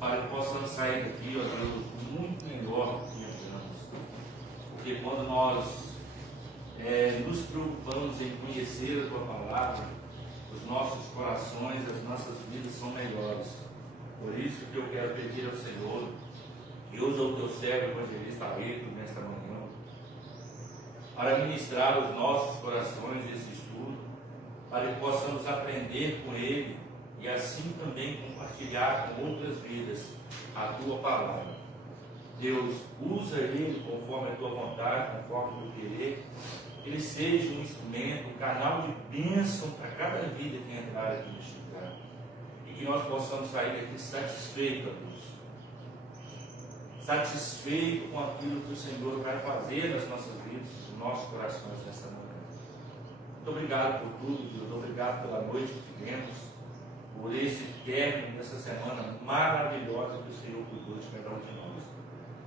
para que possamos sair daqui, ó Deus, muito melhor do que entramos. Porque quando nós nos preocupamos em conhecer a Tua Palavra, os nossos corações, as nossas vidas são melhores. Por isso que eu quero pedir ao Senhor que use o Teu servo evangelista Ayrton nesta manhã, para ministrar aos nossos corações esse estudo, para que possamos aprender com ele e assim também compartilhar com outras vidas a Tua Palavra. Deus, usa ele conforme a Tua vontade, conforme o Teu querer, que ele seja um instrumento, um canal de bênção para cada vida que entrar aqui neste lugar, e que nós possamos sair daqui satisfeitos, Deus, satisfeito com aquilo que o Senhor vai fazer nas nossas vidas, nos nossos corações nesta manhã. Muito obrigado por tudo, Deus. Obrigado pela noite que tivemos, por esse término dessa semana maravilhosa que o Senhor cuidou de cada um de nós.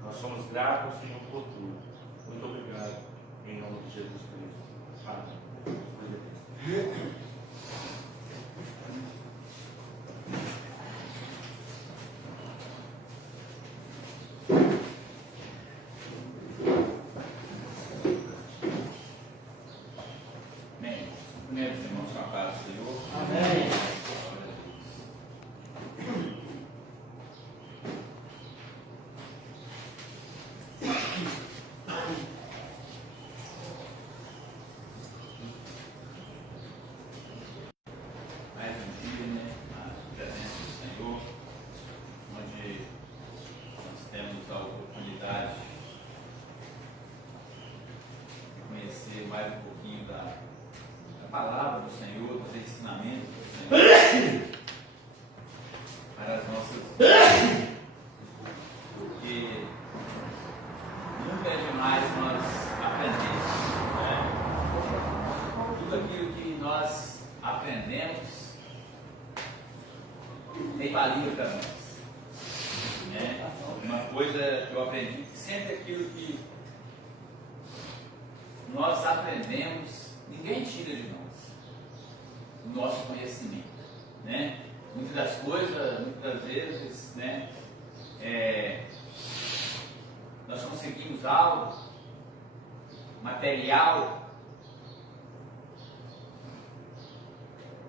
Nós somos gratos ao Senhor por tudo. Muito obrigado, em nome de Jesus Cristo. Amém. Nós aprendemos, ninguém tira de nós o nosso conhecimento, né? Muitas das coisas, muitas vezes, né? Nós conseguimos algo material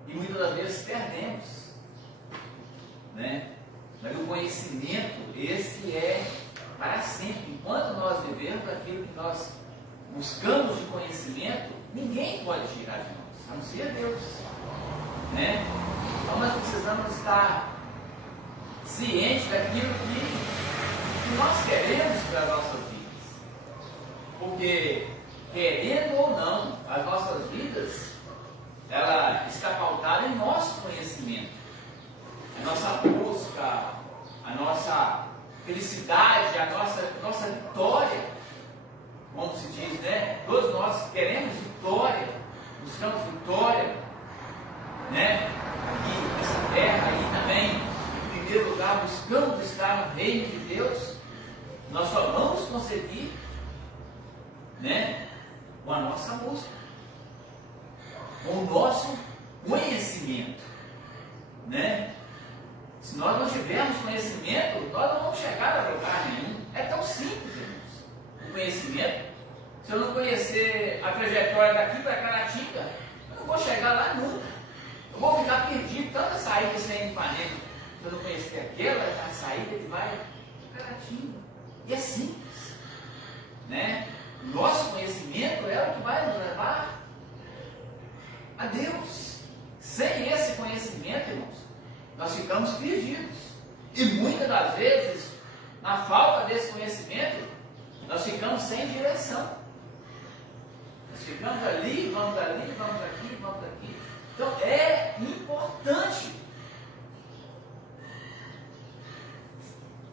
e muitas das vezes perdemos, né? Mas o conhecimento, esse é para sempre. Enquanto nós vivemos aquilo que nós buscamos de conhecimento, ninguém pode tirar de nós, a não ser Deus, né? Então nós precisamos estar cientes daquilo que nós queremos para as nossas vidas, porque querendo ou não, as nossas vidas, ela está pautada em nosso conhecimento, a nossa busca, a nossa felicidade, a nossa vitória. Como se diz, né? Todos nós queremos vitória, buscamos vitória, né? Aqui nessa terra, aí também, em primeiro lugar, buscamos estar no reino de Deus. Nós só vamos conseguir, né? Com a nossa busca, com o nosso conhecimento, né? Se nós não tivermos conhecimento, nós não vamos chegar a lugar nenhum. É tão simples, irmãos. O conhecimento, se eu não conhecer a trajetória daqui para Caratinga, eu não vou chegar lá nunca. Eu vou ficar perdido, tanta saída que tem em Ipanema. Se eu não conhecer aquela, a saída que vai para Caratinga. E é simples, né? Nosso conhecimento é o que vai nos levar a Deus. Sem esse conhecimento, irmãos, nós ficamos perdidos. E muitas das vezes, na falta desse conhecimento, nós ficamos sem direção. Nós ficamos ali, vamos aqui, vamos aqui. Então é importante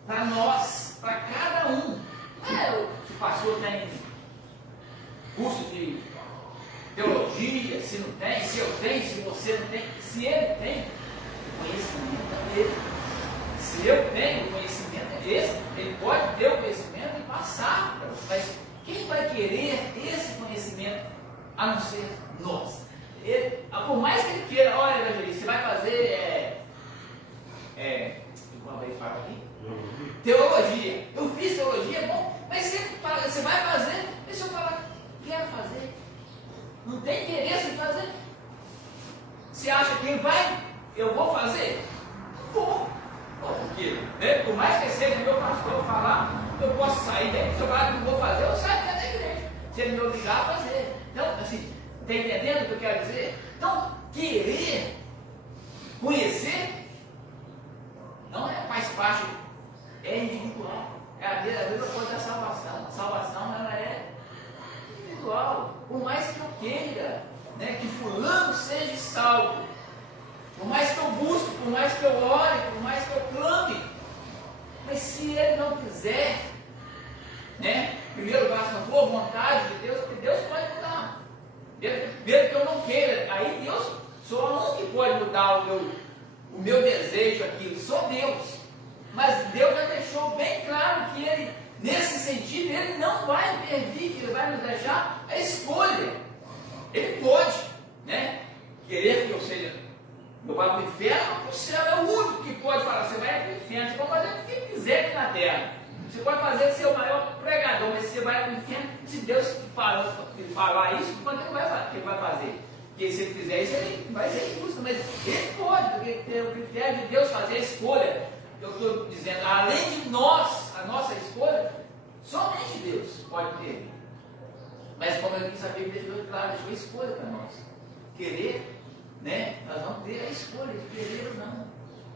para nós, para cada um. Não é o que o pastor tem curso de teologia, se não tem, se eu tenho, se você não tem, se ele tem, o conhecimento é dele. Se eu tenho o conhecimento é esse, ele pode ter o conhecimento e passar para você. Mas quem vai querer esse conhecimento a não ser nós? Por mais que ele queira, olha, evangelista, você vai fazer talvez fale aqui. Teologia. Eu fiz teologia, é bom, mas você vai fazer, e se eu falar, quero fazer, não tem interesse em fazer, você acha que eu vou fazer? Vou. Porque, né, por mais que seja meu pastor falar, eu posso sair daí, se eu falar que não vou fazer, eu saio da igreja, se ele me obrigar a fazer. Então, assim, está entendendo o que eu quero dizer? Então, querer conhecer não faz parte, é individual. É a mesma coisa da salvação. A salvação ela é individual. Por mais que eu queira, né, que fulano seja salvo, por mais que eu busque, por mais que eu ore, por mais que eu clame, mas se ele não quiser, né, primeiro lugar, se não for vontade de Deus, porque Deus pode mudar. Mesmo que eu não queira, aí Deus, só um que pode mudar o meu desejo aqui, sou Deus. Mas Deus já deixou bem claro que Ele, nesse sentido, Ele não vai intervir, que Ele vai nos deixar a escolha. Ele pode, né, querer que eu seja, eu vá para o inferno, o céu é o único que pode falar, você vai para o inferno, você pode fazer o que quiser aqui na terra. Você pode fazer ser o maior pregador, mas você vai para o inferno, se Deus falar isso, quando ele vai fazer? Porque se ele fizer isso, ele vai ser injusto, mas ele pode, porque tem o critério de Deus fazer a escolha. Eu estou dizendo, além de nós, a nossa escolha, somente Deus pode ter. Mas como eu disse, a Bíblia deixou claro, deixou a escolha para nós. Querer, né? Nós vamos ter a escolha de querer ou não,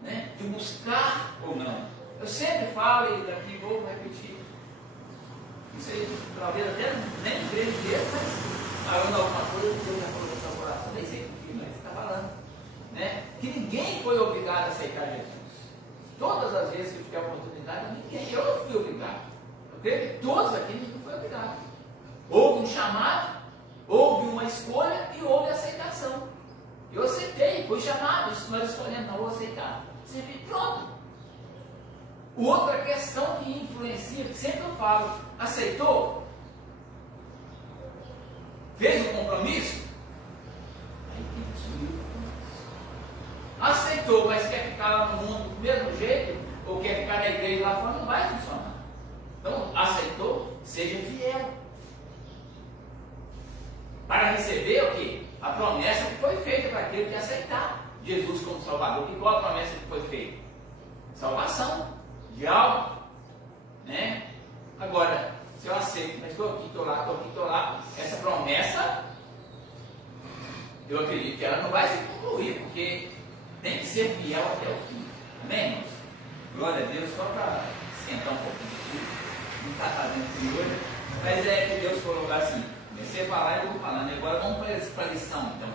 né? De buscar ou não. Eu sempre falo, e daqui vou repetir, isso aí, talvez até nem igreja inteira, mas falando alguma coisa, Deus já falou no seu coração, nem sei o que você está falando, né? Que ninguém foi obrigado a aceitar Jesus. Todas as vezes que eu tive a oportunidade, eu não fui obrigado. Eu creio que todos aqui não foi obrigado. Houve um chamado, houve uma escolha e houve aceitação. Eu aceitei, fui chamado, nós escolhemos, não vou aceitar. Você viu, pronto. Outra questão que influencia, que sempre eu falo, aceitou? Fez o compromisso? Aí tem que assumir o compromisso. Aceitou, mas quer ficar lá no mundo do mesmo jeito, ou quer ficar na igreja lá fora, não vai funcionar. Então, aceitou? Seja fiel. Para receber o quê? A promessa que foi feita para aquele que aceitar Jesus como Salvador. E qual a promessa que foi feita? Salvação de alma, né? Agora, se eu aceito, mas estou aqui, estou lá, essa promessa, eu acredito que ela não vai se concluir, porque tem que ser fiel até o fim. Amém, irmãos? Glória a Deus, só para esquentar um pouquinho, não está fazendo frio hoje, mas é que Deus colocou assim, comecei a falar e eu vou falando, agora vamos para a lição, então,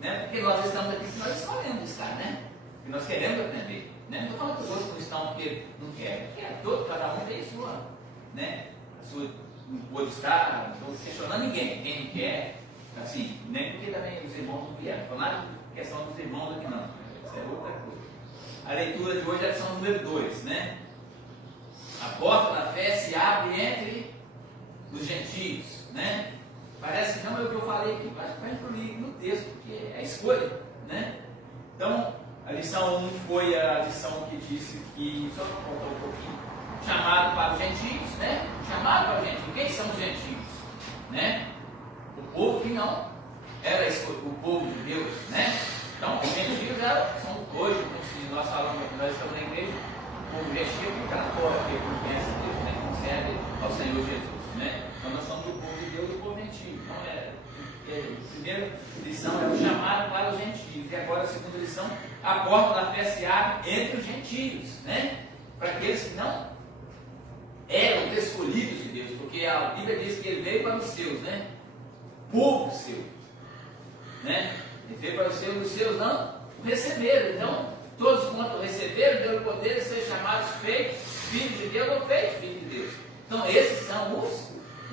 né? Porque nós estamos aqui, nós escolhemos estar, né? E nós queremos aprender. Não estou falando que os outros não estão porque não querem. Cada um tem sua, né? A sua, não pode estar, não estou questionando ninguém. Quem não quer, assim, nem porque também os irmãos não vieram. Não estou questão dos irmãos aqui não. Isso é outra coisa. A leitura de hoje é a lição número 2, né? A porta da fé se abre entre os gentios, né? Parece que não é o que eu falei aqui, mas vai incluir no texto, porque é a escolha, né? Então, a lição 1 foi a lição que disse que, só para voltar um pouquinho, chamado para os gentios, né? Chamado para os gentios. Quem são os gentios? Né? O povo que não era o povo de Deus, né? Então, os gentios são hoje, como se nós falamos que nós estamos na igreja, o povo gentil que está fora, que conhece Deus, né? Que serve ao Senhor Jesus, né? Então, nós somos o povo de Deus e o povo gentil. Então, a primeira lição é o chamado para os gentios, e agora a segunda lição, a porta da fé se abre entre os gentios, né? Para aqueles que não eram os escolhidos de Deus, porque a Bíblia diz que ele veio para os seus, né? Povo seu, né? Ele veio para os seus não o receberam. Então, todos quanto receberam, deu o poder de ser chamados feitos filhos de Deus ou feitos filhos de Deus. Então, esses são os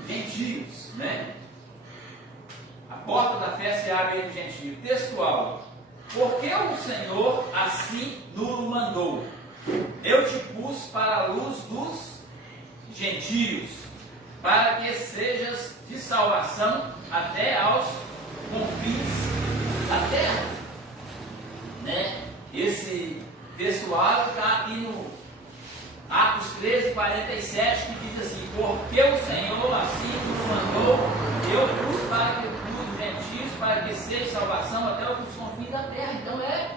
gentios, né? A porta da fé se abre entre os gentios. Textual. Porque o Senhor assim nos mandou. Eu te pus para a luz dos gentios, para que sejas de salvação até aos confins da terra. Né? Esse textual está aqui 13:47, que diz assim: porque o Senhor assim nos mandou, eu vos para que os gentios, para que seja salvação até os confins da terra. Então é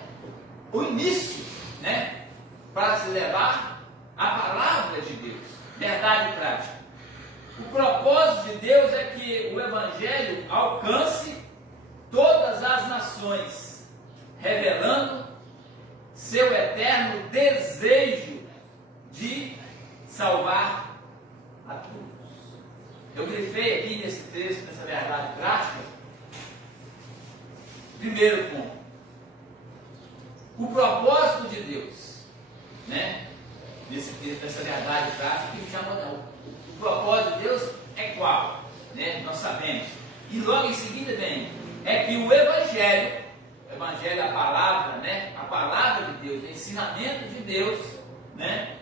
o início, né? Para se levar a palavra de Deus, verdade prática. O propósito de Deus é que o Evangelho alcance todas as nações, revelando seu eterno desejo de salvar a todos. Eu grifei aqui nesse texto, nessa verdade prática, primeiro ponto, o propósito de Deus, né? Nessa verdade prática que me chama não. O propósito de Deus é qual? Né? Nós sabemos. E logo em seguida vem, é que o Evangelho, a palavra, né? A palavra de Deus, o ensinamento de Deus, né?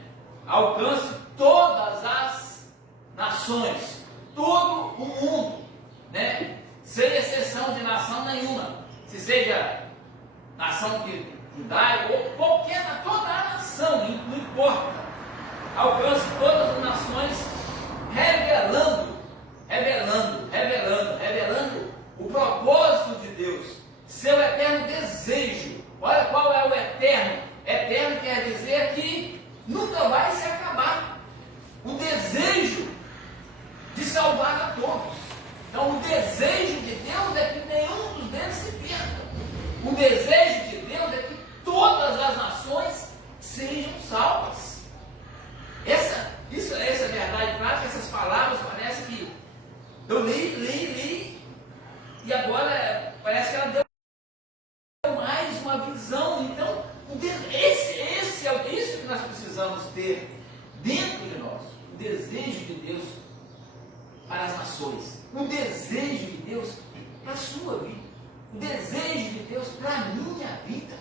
Alcance todas as nações, todo o mundo, né? Sem exceção de nação nenhuma, se seja nação judaica ou qualquer, toda a nação, não importa, alcance todas as nações, revelando o propósito de Deus, seu eterno desejo. Olha qual é o eterno. Eterno quer dizer que nunca vai se acabar. O desejo de salvar a todos. Então o desejo de Deus é que nenhum dos deles se perca. O desejo de Deus é que todas as nações sejam salvas. Essa é verdade prática. Essas palavras parece que eu li e agora parece que ela deu mais uma visão. Então é isso que nós precisamos ter dentro de nós, o desejo de Deus para as nações, o desejo de Deus para a sua vida, o desejo de Deus para a minha vida,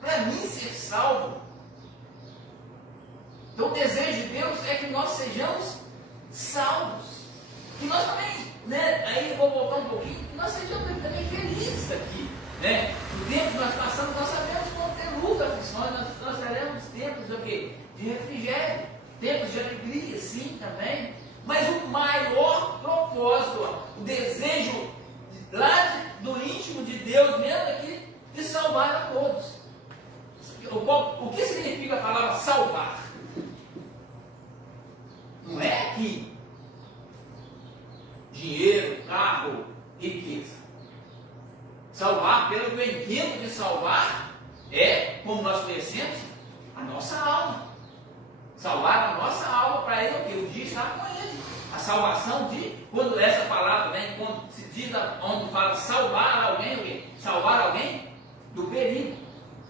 para mim ser salvo. Então o desejo de Deus é que nós sejamos salvos, que nós também, né, aí eu vou voltar um pouquinho, que nós sejamos também felizes aqui, né? O tempo que nós passamos, nós sabemos que vamos ter luta, aflições, nós teremos tempos de quê? De refrigério, tempos de alegria, sim, também, mas o maior propósito, o desejo lá do íntimo de Deus mesmo é que de salvar a todos. O que significa a palavra salvar? Não é aqui dinheiro, carro, riqueza. Salvar, pelo que eu entendo de salvar, é, como nós conhecemos, a nossa alma. Salvar a nossa alma para ele, que o dia está com ele. A salvação de, quando essa palavra vem, quando se diz, onde fala salvar alguém, o quê? Salvar alguém do perigo,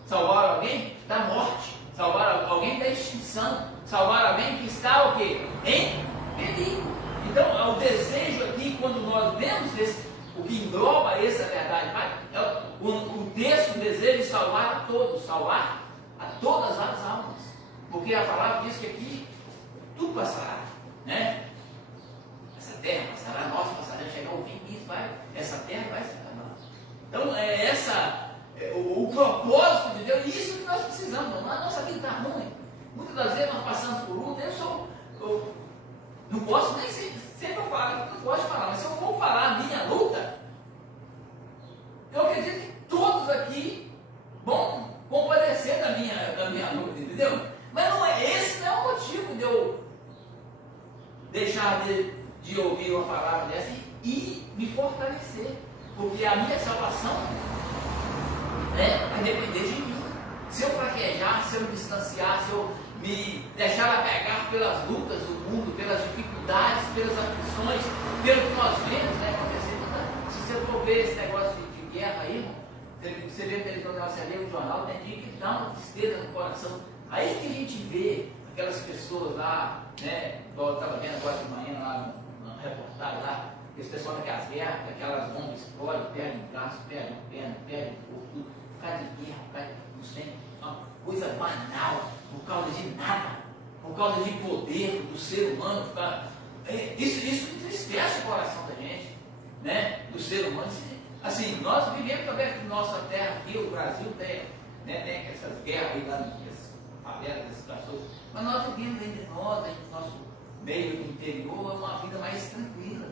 salvar alguém da morte, salvar alguém da extinção, salvar alguém que está o quê? Em perigo. Então, o desejo aqui, quando nós vemos o que engloba essa verdade, é o texto, o desejo de salvar a todos, salvar a todas as almas. Porque a palavra diz que aqui tudo passará, né? Essa terra passará, nós passaremos, chegar ao fim disso, essa terra vai se acabar. Então, o propósito de Deus, isso que nós precisamos. A nossa vida está ruim. Muitas das vezes nós passamos por luta. Eu não posso nem sempre eu falo, eu não gosto de falar, mas se eu for falar a minha luta, eu acredito que todos aqui vão compadecer da minha luta, entendeu? Mas esse não é o motivo de eu deixar de ouvir uma palavra dessa e me fortalecer, porque a minha salvação vai depender de mim. Se eu fraquejar, se eu me distanciar, se eu me deixar pegar pelas lutas do mundo, pelas dificuldades, pelas aflições, pelo que nós vemos, né, acontecendo. Se você for ver esse negócio de guerra aí, irmão, você vê a televisão, você lê o jornal, tem dia que dá uma tristeza no coração. Aí que a gente vê aquelas pessoas lá, né, igual eu estava vendo agora de manhã lá na reportagem lá, esse pessoal daquelas guerras, aquelas bombas explodem, perdem o braço, perdem a perna, perdem o corpo, tudo, por causa de guerra, por causa de uma coisa banal, por causa de nada, por causa de poder do ser humano. Isso entristece o coração da gente, né, do ser humano. Assim, nós vivemos também na nossa terra aqui, o Brasil tem essas guerras aí lá, favela, desse pastor, mas nós vivemos entre nós, entre o nosso meio do interior, uma vida mais tranquila.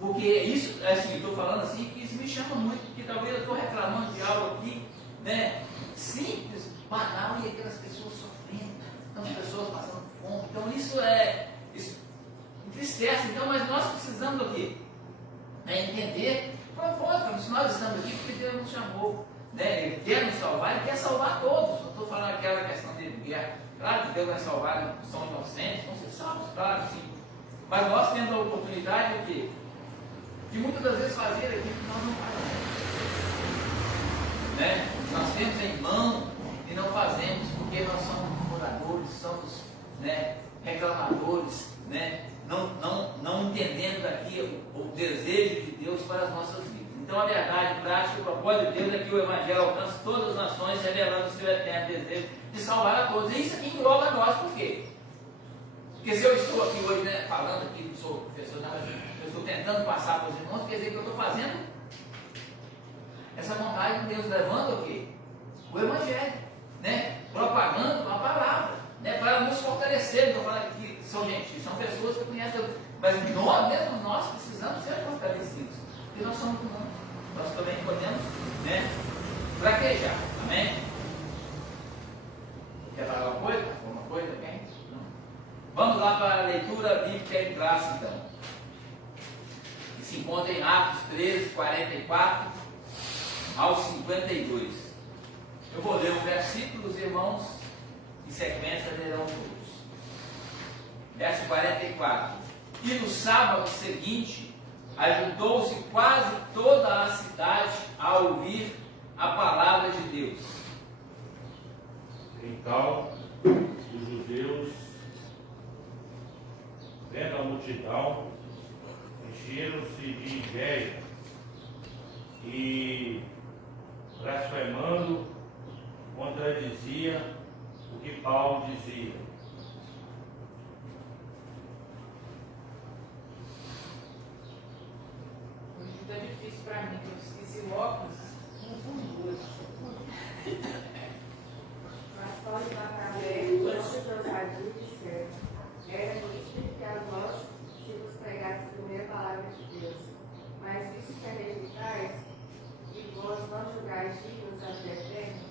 Porque isso, assim, estou falando assim, que isso me chama muito, porque talvez eu estou reclamando de algo aqui, né, simples, banal, e aquelas pessoas sofrendo, então as pessoas passando fome. Então isso entristece. Então, mas nós precisamos do quê? Entender propósito, se nós estamos aqui porque Deus nos chamou, né? Ele quer nos salvar, Ele quer salvar todos. Não estou falando aquela questão de guerra. Claro que Deus vai salvar, são inocentes, vão ser salvos, claro, sim. Mas nós temos a oportunidade de quê? De muitas das vezes fazer aquilo que nós não fazemos, né? Nós temos em mão e não fazemos porque nós somos murmuradores, somos, né, reclamadores, né? Não entendendo aqui o desejo de Deus para as nossas vidas. Então a verdade prática, o propósito de Deus é que o Evangelho alcance todas as nações, revelando o seu eterno desejo de salvar a todos. E isso aqui engloba nós, por quê? Porque se eu estou aqui hoje, né, falando aqui, não sou professor, eu estou tentando passar para os irmãos, quer dizer que eu estou fazendo essa vontade de Deus, levando o quê? O Evangelho, né? Propagando a palavra, né? Para nos fortalecer. Estou falando aqui que são gentios, são pessoas que conhecem Deus, mas nós mesmo, nós precisamos ser fortalecidos, porque nós somos humanos, nós também podemos, né, fraquejar, amém? Quer falar alguma coisa? Alguma coisa, bem? Vamos lá para a leitura bíblica em classe, então. Que se encontra em Atos 13, 44 ao 52. Eu vou ler um versículo, os irmãos, em sequência, lerão todos. Verso 44. E no sábado seguinte, ajuntou-se quase toda a cidade a ouvir a palavra de Deus. Então, os judeus, vendo a multidão, encheram-se de inveja e, blasfemando, contradizia o que Paulo dizia. Hoje está difícil para mim, eu esqueci o óculos, duas. Mas Paulo e Barnabé, nosso trocadilho, disseram: era lícito que a nós se nos pregasse primeiro a palavra de Deus. Mas visto que a rejeitais, e vós não julgais dignos a vida eterna,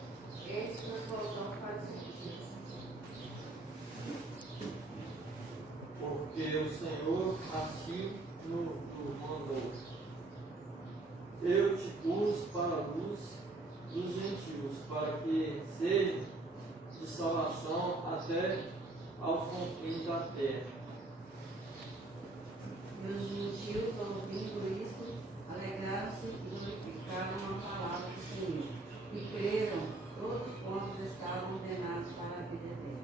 eis nos voltamos para os gentios. Porque o Senhor assim nos mandou. Eu te pus para a luz dos gentios, para que seja de salvação até aos confins da terra. E os gentios, ouvindo isto, alegraram-se e glorificaram a palavra do Senhor, e creram todos quantos estavam ordenados para a vida eterna.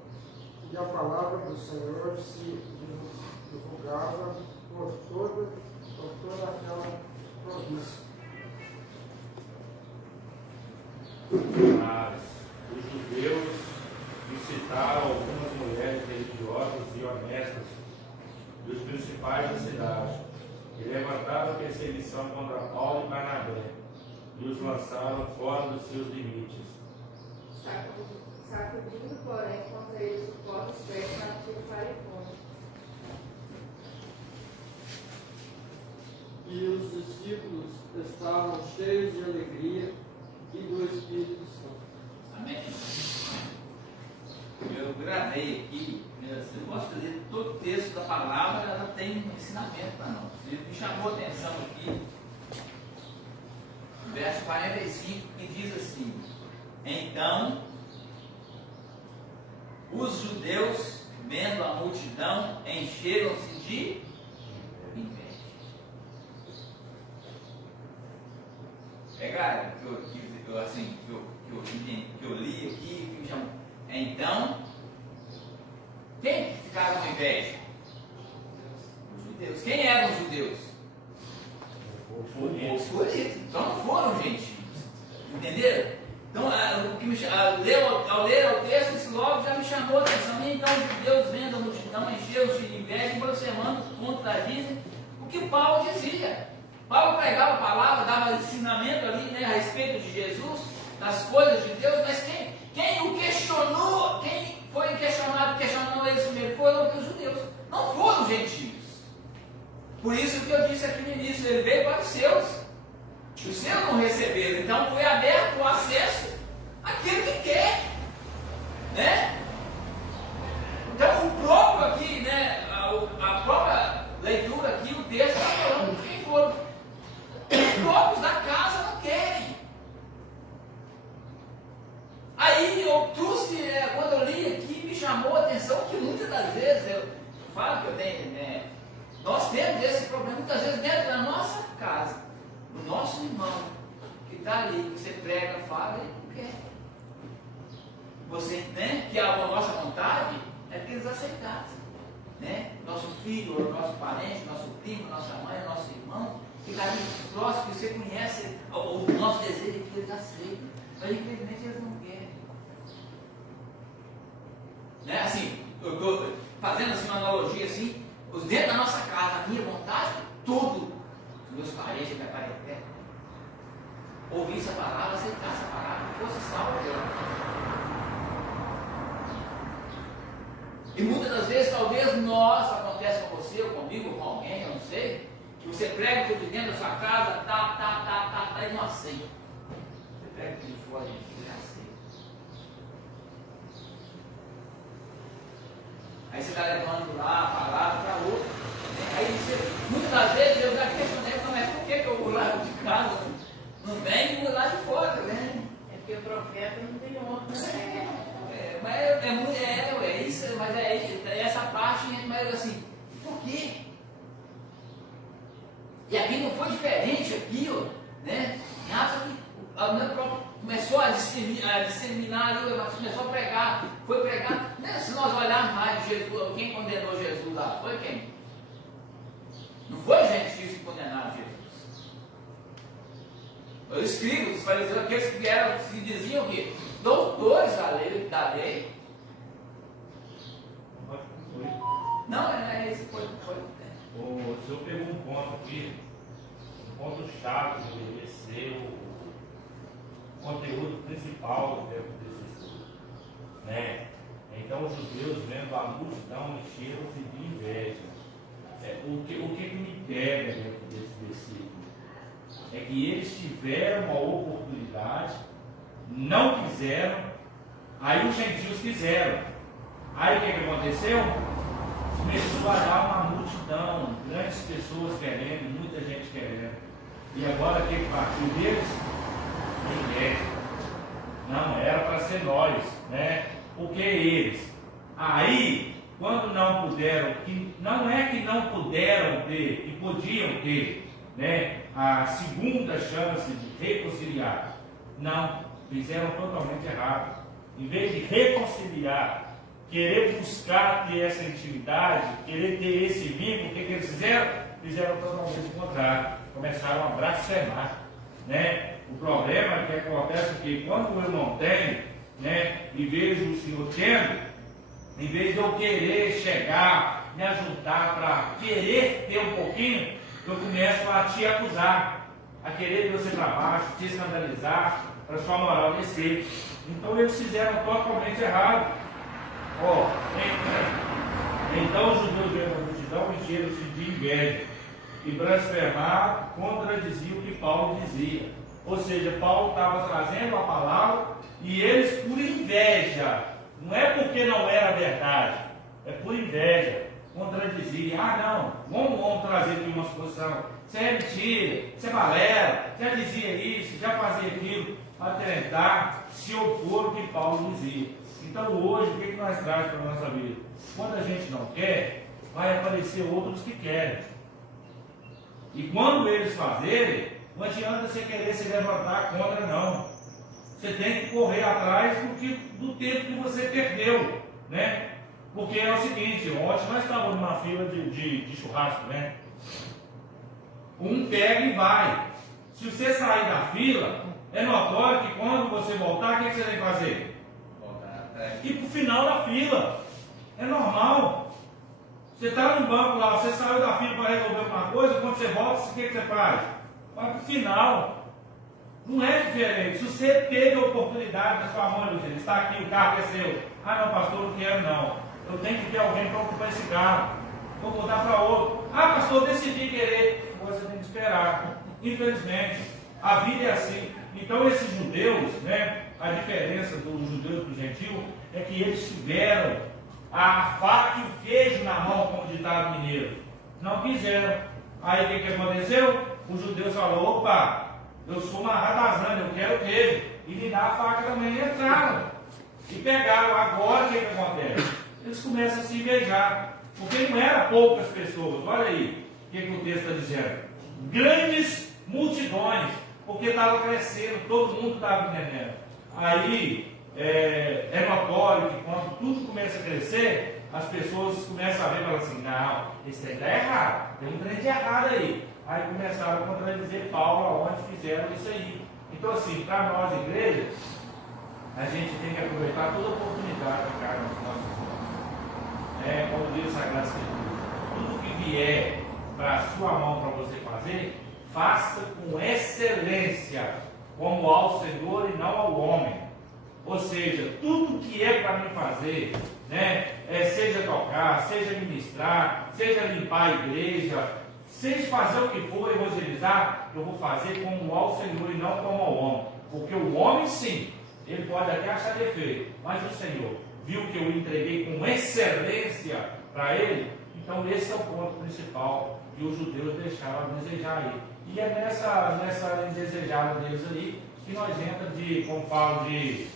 E a palavra do Senhor se divulgava por toda aquela província. Mas os judeus incitaram algumas mulheres religiosas e honestas dos principais da cidade, e levantaram perseguição contra Paulo e Barnabé, e os lançaram fora dos seus limites. Sacudindo, porém, contra eles o pó dos pés, partiram para Icônio. E os discípulos estavam cheios de alegria e do Espírito Santo. Amém? Eu gravei aqui, eu gosto de ler todo o texto da palavra, ela tem um ensinamento para nós. Ele me chamou a atenção aqui, verso 45, que diz assim: então, os judeus, vendo a multidão, encheram-se de inveja. Pegaram que eu li aqui, que me chamou. Então, quem ficaram com inveja? Os judeus. Quem eram os judeus? Os escolhidos. Então não foram gentios. Entenderam? Então, ao ler o texto, isso logo já me chamou a atenção. E então os judeus, vendo a multidão, encheram-se de inveja e blasfemando, contradizem o que Paulo dizia. Paulo pregava a palavra, dava ensinamento ali, né, a respeito de Jesus, das coisas de Deus, mas quem o questionou questionou, quem foi questionou eles primeiro foram os judeus, não foram os gentios. Por isso que eu disse aqui no início, ele veio para os seus não receberam, então foi aberto o acesso àquilo que quer, né? Então o próprio aqui, né, a própria leitura aqui, o texto está falando de quem foram. Os próprios da casa não querem. Aí eu trouxe, quando eu li aqui, me chamou a atenção que muitas das vezes, eu falo que eu tenho, né, nós temos esse problema muitas vezes dentro da nossa casa, do nosso irmão, que está ali, que você prega, fala, ele não quer. Você entende que a nossa vontade é que eles aceitassem, né? Nosso filho, nosso parente, nosso primo, nossa mãe, nosso irmão, que ali próximo, que você conhece, o nosso desejo é que eles aceitem, mas infelizmente eles não querem. Né? Assim, eu estou fazendo assim, uma analogia assim, os dentro da nossa casa, a minha vontade, tudo, os meus parentes, minha parentela, ouvir essa palavra, aceitar essa palavra, fosse salvo dela. E muitas das vezes, talvez nós, acontece com você, ou comigo, ou com alguém, eu não sei, que você prega tudo de dentro da sua casa, e não aceita. Você prega tudo de fora, e não aceita. Aí você está levando lá a palavra para outro. Aí você, muitas das vezes eu já questionei, mas por que eu vou lá de casa? Não vem e vou lá de fora, né? É porque o profeta não tem honra. É isso, mas é essa parte, mas assim, por quê? E aqui não foi diferente, aqui, ó, né? Em Atos, o meu próprio começou a disseminar, começou a pregar, foi pregar. Né? Se nós olharmos mais Jesus, quem condenou Jesus lá? Foi quem? Não foi gente que condenaram Jesus. Os escribas, os fariseus, aqueles que diziam que doutores da lei. Não, esse foi. O senhor pegou um ponto aqui, um ponto chave que deveria ser o conteúdo principal desse estudo, né? Então os judeus, vendo a multidão, encheram-se de inveja. O que me pega dentro desse versículo é que eles tiveram uma oportunidade, não quiseram, aí os gentios quiseram. Aí o que aconteceu? Começou a dar uma multidão, grandes pessoas querendo, muita gente querendo. E agora o que partiu deles? Ninguém. Não, era para ser nós, né? Porque eles. Aí, quando não puderam, que não é que não puderam ter, que podiam ter, né, a segunda chance de reconciliar. Não, fizeram totalmente errado. Em vez de reconciliar, querer buscar ter essa intimidade, querer ter esse vínculo, o que eles fizeram? Fizeram totalmente o contrário. Começaram a blasfemar, né? O problema é que acontece que quando eu não tenho, né, e vejo o Senhor tendo, em vez de eu querer chegar, me ajudar para querer ter um pouquinho, eu começo a te acusar, a querer você para baixo, te escandalizar, para sua moral descer. Então eles fizeram totalmente errado. Então os judeus vendo a multidão encheram-se de inveja e blasfemar contradiziam o que Paulo dizia. Ou seja, Paulo estava trazendo a palavra e eles, por inveja, não é porque não era verdade, é por inveja, contradiziam. Vamos trazer aqui uma exposição. Isso é mentira, isso é balela, já dizia isso, já fazia aquilo, para tentar se opor ao que Paulo dizia. Então hoje, o que nós trazemos para a nossa vida? Quando a gente não quer, vai aparecer outros que querem. E quando eles fazerem, não adianta você querer se levantar contra, não. Você tem que correr atrás do tempo que você perdeu, né? Porque é o seguinte, ontem nós estávamos numa fila de churrasco, né? Um pega e vai. Se você sair da fila, é notório que quando você voltar, o que você tem que fazer? Ir para o final da fila. É normal. Você está no banco lá, você saiu da fila para resolver alguma coisa, quando você volta, o que você faz? Vai para o final. Não é diferente. Se você teve a oportunidade na sua mão, Evangelho, está aqui, o carro é seu. Ah, não, pastor, não quero não. Eu tenho que ter alguém para ocupar esse carro. Vou voltar para outro. Ah, pastor, decidi querer. Você tem que esperar. Infelizmente, a vida é assim. Então, esses judeus, né, a diferença dos judeus para os gentios é que eles tiveram a faca e o queijo na mão, como ditado mineiro. Não quiseram. Aí o que aconteceu? Os judeus falaram: opa, eu sou uma ratazana, eu quero queijo. E me dá a faca também. E entraram. E pegaram. Agora o que acontece? Eles começam a se invejar. Porque não eram poucas pessoas. Olha aí o que o texto está dizendo. Grandes multidões. Porque estava crescendo, todo mundo estava entendendo. Aí é notório que quando tudo começa a crescer, as pessoas começam a ver e falam assim: não, esse trem está errado, tem um trem de errado aí. Aí começaram a contradizer Paulo aonde fizeram isso aí. Então, assim, para nós, igreja, a gente tem que aproveitar toda a oportunidade que cai nos nossos olhos. Como diz a Sagrada Escritura, tudo que vier para a sua mão para você fazer, faça com excelência, como ao Senhor e não ao homem. Ou seja, tudo que é para mim fazer, né, seja tocar, seja ministrar, seja limpar a igreja, seja fazer o que for, evangelizar, eu vou fazer como ao Senhor e não como ao homem. Porque o homem, sim, ele pode até achar defeito, mas o Senhor viu que eu entreguei com excelência para ele. Então esse é o ponto principal que os judeus deixaram a desejar aí. E é nessa indesejada deles ali que nós entramos de, como falo, de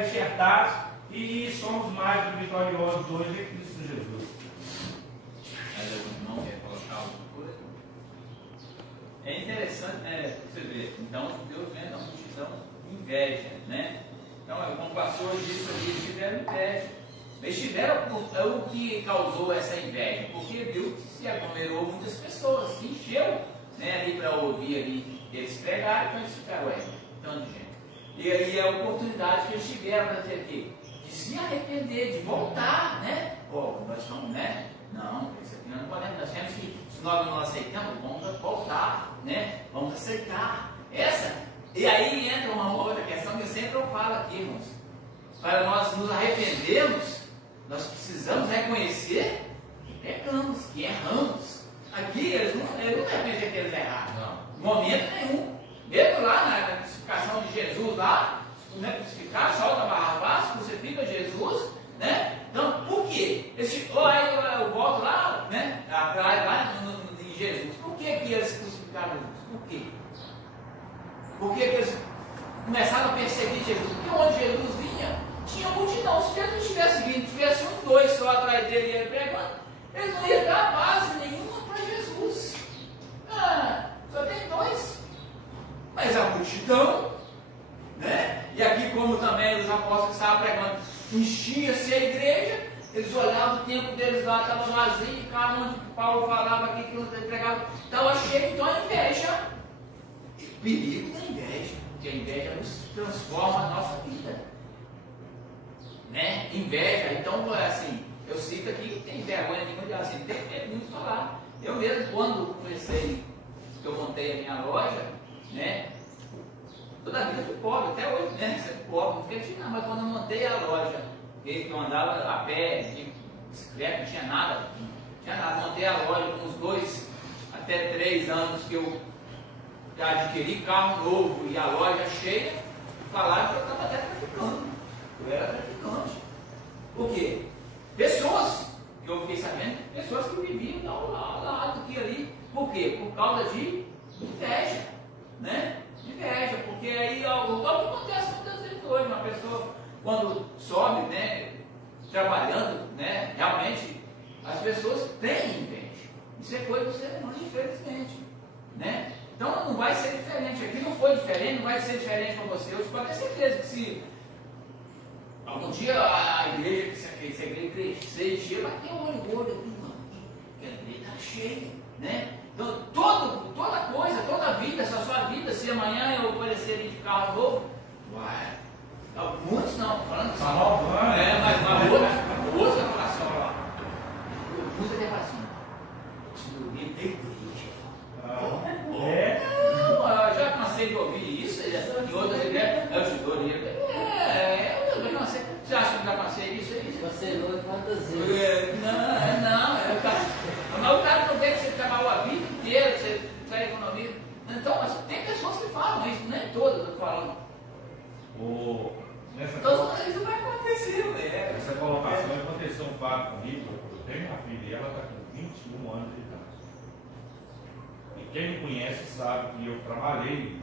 enxertados e somos mais do que vitoriosos hoje em Cristo Jesus. Mas eu não quer colocar alguma coisa? É interessante, você ver. Então, Deus vendo a multidão inveja, né? Então, como o pastor disse ali, eles tiveram inveja. Eles tiveram o que causou essa inveja, porque viu que se aglomerou muitas pessoas, se encheu, né, ali para ouvir ali. Eles pregaram, então eles ficaram, tanto de gente. E aí a oportunidade que eles tiveram para ter aqui, de se arrepender, de voltar, né? Nós estamos, né? Não, isso aqui nós não podemos, nós temos que, se nós não aceitamos, vamos voltar, né? Vamos aceitar. E aí entra uma outra questão que sempre eu falo aqui, irmãos. Para nós nos arrependermos, nós precisamos reconhecer que pecamos, que erramos. Aqui eles não reconheceram que eles erraram, não. Momento nenhum. Mesmo lá na crucificação de Jesus, lá, né, crucificar, solta Barrabás, crucifica Jesus, né? Então, por quê? Aí eu volto lá, né? Lá em Jesus. Por que eles crucificaram Jesus? Por quê? Por que eles começaram a perseguir Jesus? Porque onde Jesus vinha, tinha multidão. Se Jesus tivesse vindo, tivesse um, dois só atrás dele e ele pregando, eles não iam dar base nenhuma para Jesus. Só tem dois. Mas a multidão, né? E aqui, como também os apóstolos estavam pregando, enchia-se a igreja, eles olhavam, o tempo deles lá estava vazio, cada onde Paulo falava aqui, que eles pregavam, estava cheio, então a inveja. O perigo da inveja, porque a inveja nos transforma a nossa vida, né? Inveja, então assim, eu cito aqui, tem vergonha nenhuma de assim, tem medo de falar. Eu mesmo, quando comecei, que eu montei a minha loja, né? Toda a vida fui pobre, até hoje, né? Sempre pobre, não tinha nada, mas quando eu montei a loja, que eu andava a pé, de bicicleta, não tinha nada, montei a loja com uns 2 até 3 anos que eu adquiri carro novo e a loja cheia, falaram que eu estava até traficando. Eu era traficante. Por quê? Pessoas que eu fiquei sabendo, pessoas que viviam ao lado aqui ali. Por quê? Por causa de inveja, né? Inveja, porque aí o que acontece muitas vezes hoje, uma pessoa quando sobe, né, trabalhando, né, realmente as pessoas têm inveja. Isso é coisa do ser humano, infelizmente, né? Então não vai ser diferente. Aqui não foi diferente, não vai ser diferente para você. Eu pode ter certeza que se algum dia a igreja, se a igreja crescer, vai ter um olho gordo aqui, mano. A igreja está cheia, né? Então toda coisa, toda vida, essa sua vida, se amanhã eu aparecer ali de carro novo, uai, muitos não, falando assim, mas outra vai falar assim, olha lá, usa de vacina, se dormir tem igreja. Não, Cancelou quantas vezes? Mas o cara não vê que você trabalhou a vida inteira, que você traz economia. Então, tem pessoas que falam isso, não é todas eu tô falando. Então, isso vai acontecer, velho. Essa colocação aconteceu um fato comigo. Eu tenho uma filha e ela está com 21 anos de idade. E quem me conhece sabe que eu trabalhei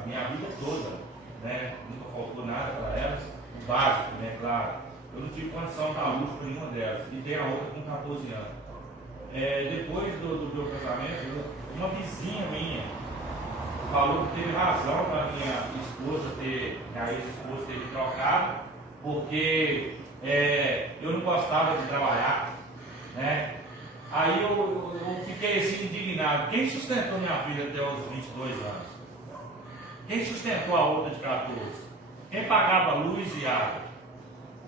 a minha vida toda, né? Nunca faltou nada para elas, o básico, né? Claro. Eu não tive condição de dar luz para nenhuma delas. E tem a outra com 14 anos. Depois do meu casamento, uma vizinha minha falou que teve razão da minha esposa a ex-esposa ter trocado, porque eu não gostava de trabalhar, né? Aí eu fiquei assim indignado. Quem sustentou minha filha até os 22 anos? Quem sustentou a outra de 14? Quem pagava luz e água?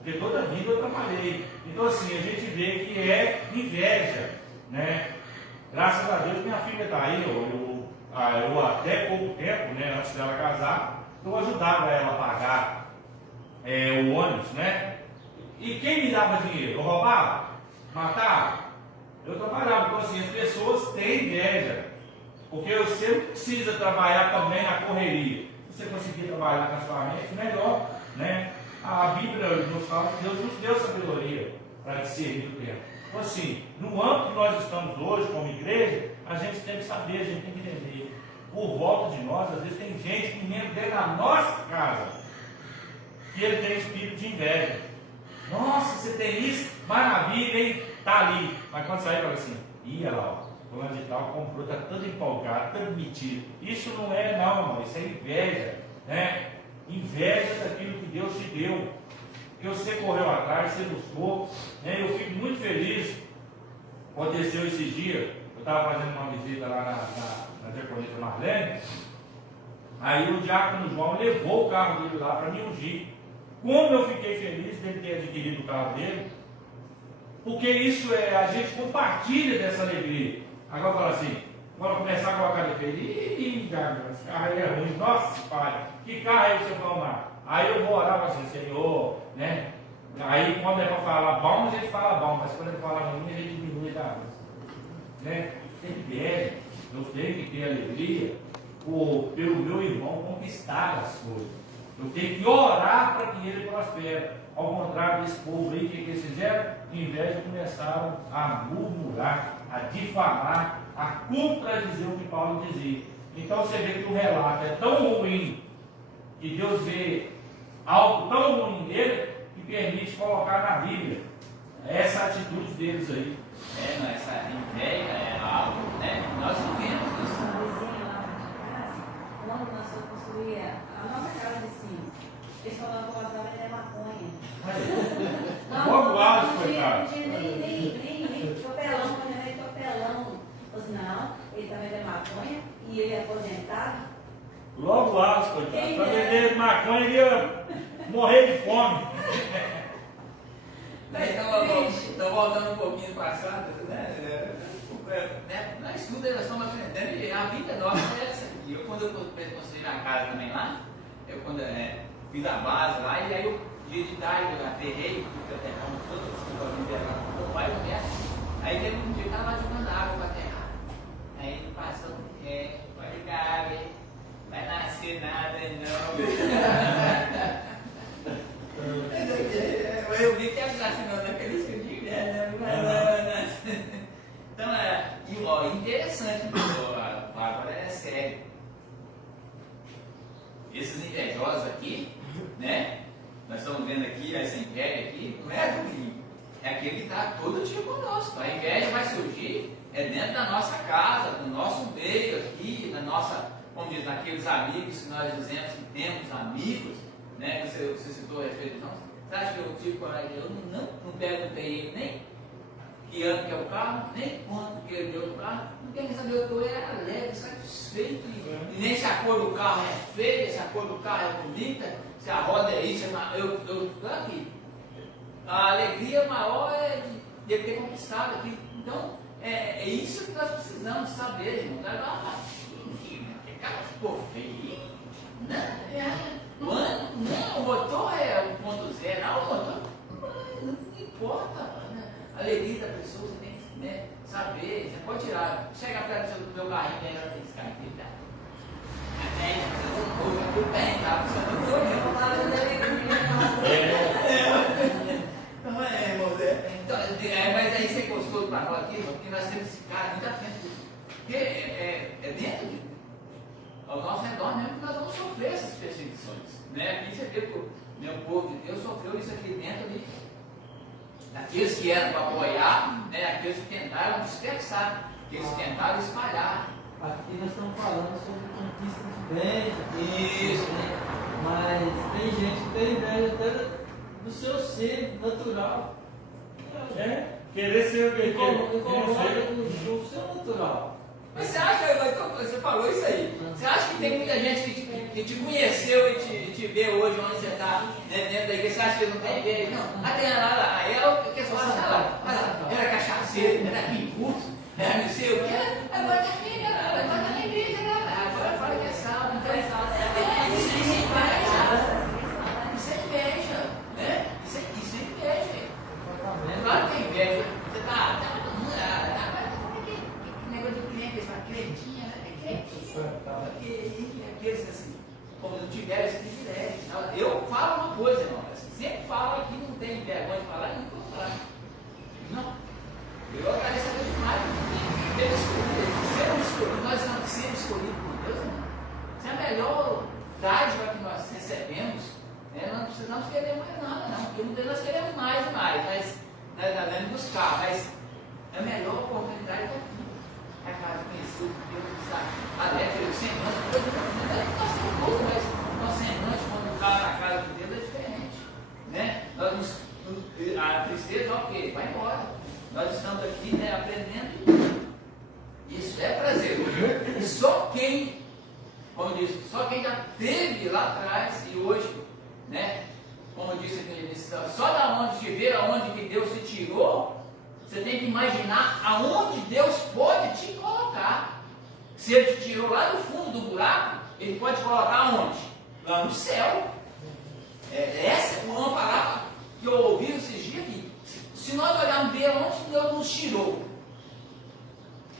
Porque toda a vida eu trabalhei. Então assim, a gente vê que é inveja, né? Graças a Deus minha filha está aí, eu até pouco tempo, né, antes dela casar, eu ajudava ela a pagar o ônibus, né? E quem me dava dinheiro? Eu roubava? Matava? Eu trabalhava. Então assim, as pessoas têm inveja, porque você não precisa trabalhar também na correria. Se você conseguir trabalhar com a sua mente, melhor, né? A Bíblia nos fala que Deus nos deu sabedoria para discernir o tempo. Então assim, no âmbito que nós estamos hoje como igreja, a gente tem que saber, a gente tem que entender. Por volta de nós, às vezes tem gente que membro dentro da nossa casa, que ele tem espírito de inveja. Nossa, você tem isso? Maravilha, hein? Tá ali. Mas quando sair, fala assim, ia lá, ó, fulano de tal comprou, tá todo empolgado, todo metido. Isso não é não, irmão, isso é inveja, né? Inveja daquilo que Deus te deu, que você correu atrás, você buscou, né? Eu fico muito feliz. Aconteceu esses dias, eu estava fazendo uma visita lá na diaconisa Marlene, aí o diácono João levou o carro dele lá para me ungir. Como eu fiquei feliz dele ter adquirido o carro dele, porque isso a gente compartilha dessa alegria. Agora fala assim, quando começar a colocar defeito, ih, esse carro aí é ruim, nossa pai, que carro é esse que você vai arrumar? Aí eu vou orar assim, Senhor, né? Aí quando é para falar bom, a gente fala bom, mas quando é para falar ruim, a gente diminui da água, né? Tem inveja, eu tenho que ter alegria pelo meu irmão conquistar as coisas. Eu tenho que orar para que ele prospere. Ao contrário desse povo aí, o que eles fizeram? Inveja, começaram a murmurar, a difamar, a contradizer o que Paulo dizia. Então você vê que o relato é tão ruim, que Deus vê algo tão ruim nele, que permite colocar na Bíblia essa atitude deles aí. Mas essa inveja é algo, né? Nós não vemos isso. Uma vizinha lá de casa, quando nós fomos construir a nossa casa de cima, eles falaram que o Azar é maconha. Logo Alisson, não coitado. tinha nem topelão, não tinha nem topelão. Eu disse, não, ele também é maconha e ele é aposentado. Logo Alisson, coitado. Para vender maconha, ele ia morrer de fome. Então, voltando um pouquinho passado, né? Nós tudo nós estamos aprendendo, e a vida nossa é essa aqui. Eu, quando eu construí minha casa também lá, eu quando fiz a base lá, e aí eu, dia de tarde, eu aterrei, porque eu aterrava todas as coisas com meu pai e mulher. Aí teve um dia que eu estava jogando água para aterrar. Aí ele passou, pode ligar água, hein? Vai nascer nada, não. Eu vi que ia nascer naquele escudinho, né? Então, e ó, interessante, a Bárbara é sério. Esses invejosos aqui, né? Nós estamos vendo aqui, essa inveja aqui, não é do é aquele que está todo dia conosco. A inveja vai surgir dentro da nossa casa, do nosso meio aqui, na nossa, como diz, naqueles amigos que nós dizemos que temos amigos, né? Você citou a respeito, não? Você acha que eu tive coragem? Eu não perguntei ele nem que ano que é o carro, nem quanto que ele deu o carro, não quer saber, eu estou alegre, satisfeito, e nem se a cor do carro é feia, se a cor do carro é bonita, se a roda é isso, eu estou aqui. A alegria maior é de ele ter conquistado aqui. Então, é isso que nós precisamos saber, irmão. Que cara ficou feio. Não, o motor é 1.0, não, o motor não alegria da pessoa, você tem que, né, saber, você pode tirar, chega perto do meu carrinho, né, ela tem esse carrinho aqui, tá? Tudo bem, tá? Você não foi, eu vou falar de alegria. Não é, irmão, então, mas aí você gostou para nós aqui, porque nós temos esse cara muito atento, porque é dentro de ao nosso redor mesmo que nós vamos sofrer essas perseguições, né? Aqui você vê que o meu povo de Deus sofreu isso aqui dentro ali, aqueles que eram para apoiar, né? Aqueles que tentaram dispersar, aqueles que tentaram espalhar. Aqui nós estamos falando sobre conquista de bens, Isso, né? Mas tem gente que tem inveja até do seu ser natural. Querer ser o que Incomoda do seu natural. Mas você acha, você falou isso aí, você acha que tem muita gente que te conheceu e te vê hoje onde você está, né, dentro da igreja, você acha que não tem inveja? Não, mas tem lá, aí é o que você fala, era cachaceiro, era pinguço, era não sei o que, agora está aqui, agora está na igreja, agora fala que é salvo, então é salvo. Isso é inveja, isso é inveja, né? Isso é inveja. Claro que é inveja, você está cretinha, né? Cretinha, aqueles assim, como não tiveram esse privilégio. Eu falo uma coisa, irmão, assim, sempre falo aqui, não tenho vergonha de falar, nunca vou falar. Não. Eu agradeço a Deus demais pelo escolhido. Nós estamos sendo escolhidos por Deus, irmão. Isso é a melhor dádiva que nós recebemos. Né? Não precisamos querer mais nada, não. Porque nós queremos mais e mais, mas nós devemos buscar. Mas a melhor oportunidade é aqui. A casa conheceu Deus está alegre, o semblante, nós temos pouco, mas nosso semblante quando está na casa de Deus é diferente, né? A tristeza, ok, vai embora. Nós estamos aqui, né, aprendendo. Isso é prazeroso. E só quem, como eu disse, só quem já teve lá atrás e hoje, né? Como eu disse aqui, só da onde te ver, aonde que Deus se tirou. Você tem que imaginar aonde Deus pode te colocar. Se Ele te tirou lá do fundo do buraco, Ele pode te colocar aonde? Lá no céu. Essa é uma palavra que eu ouvi esses dias aqui. Se nós olharmos ver onde Deus nos tirou,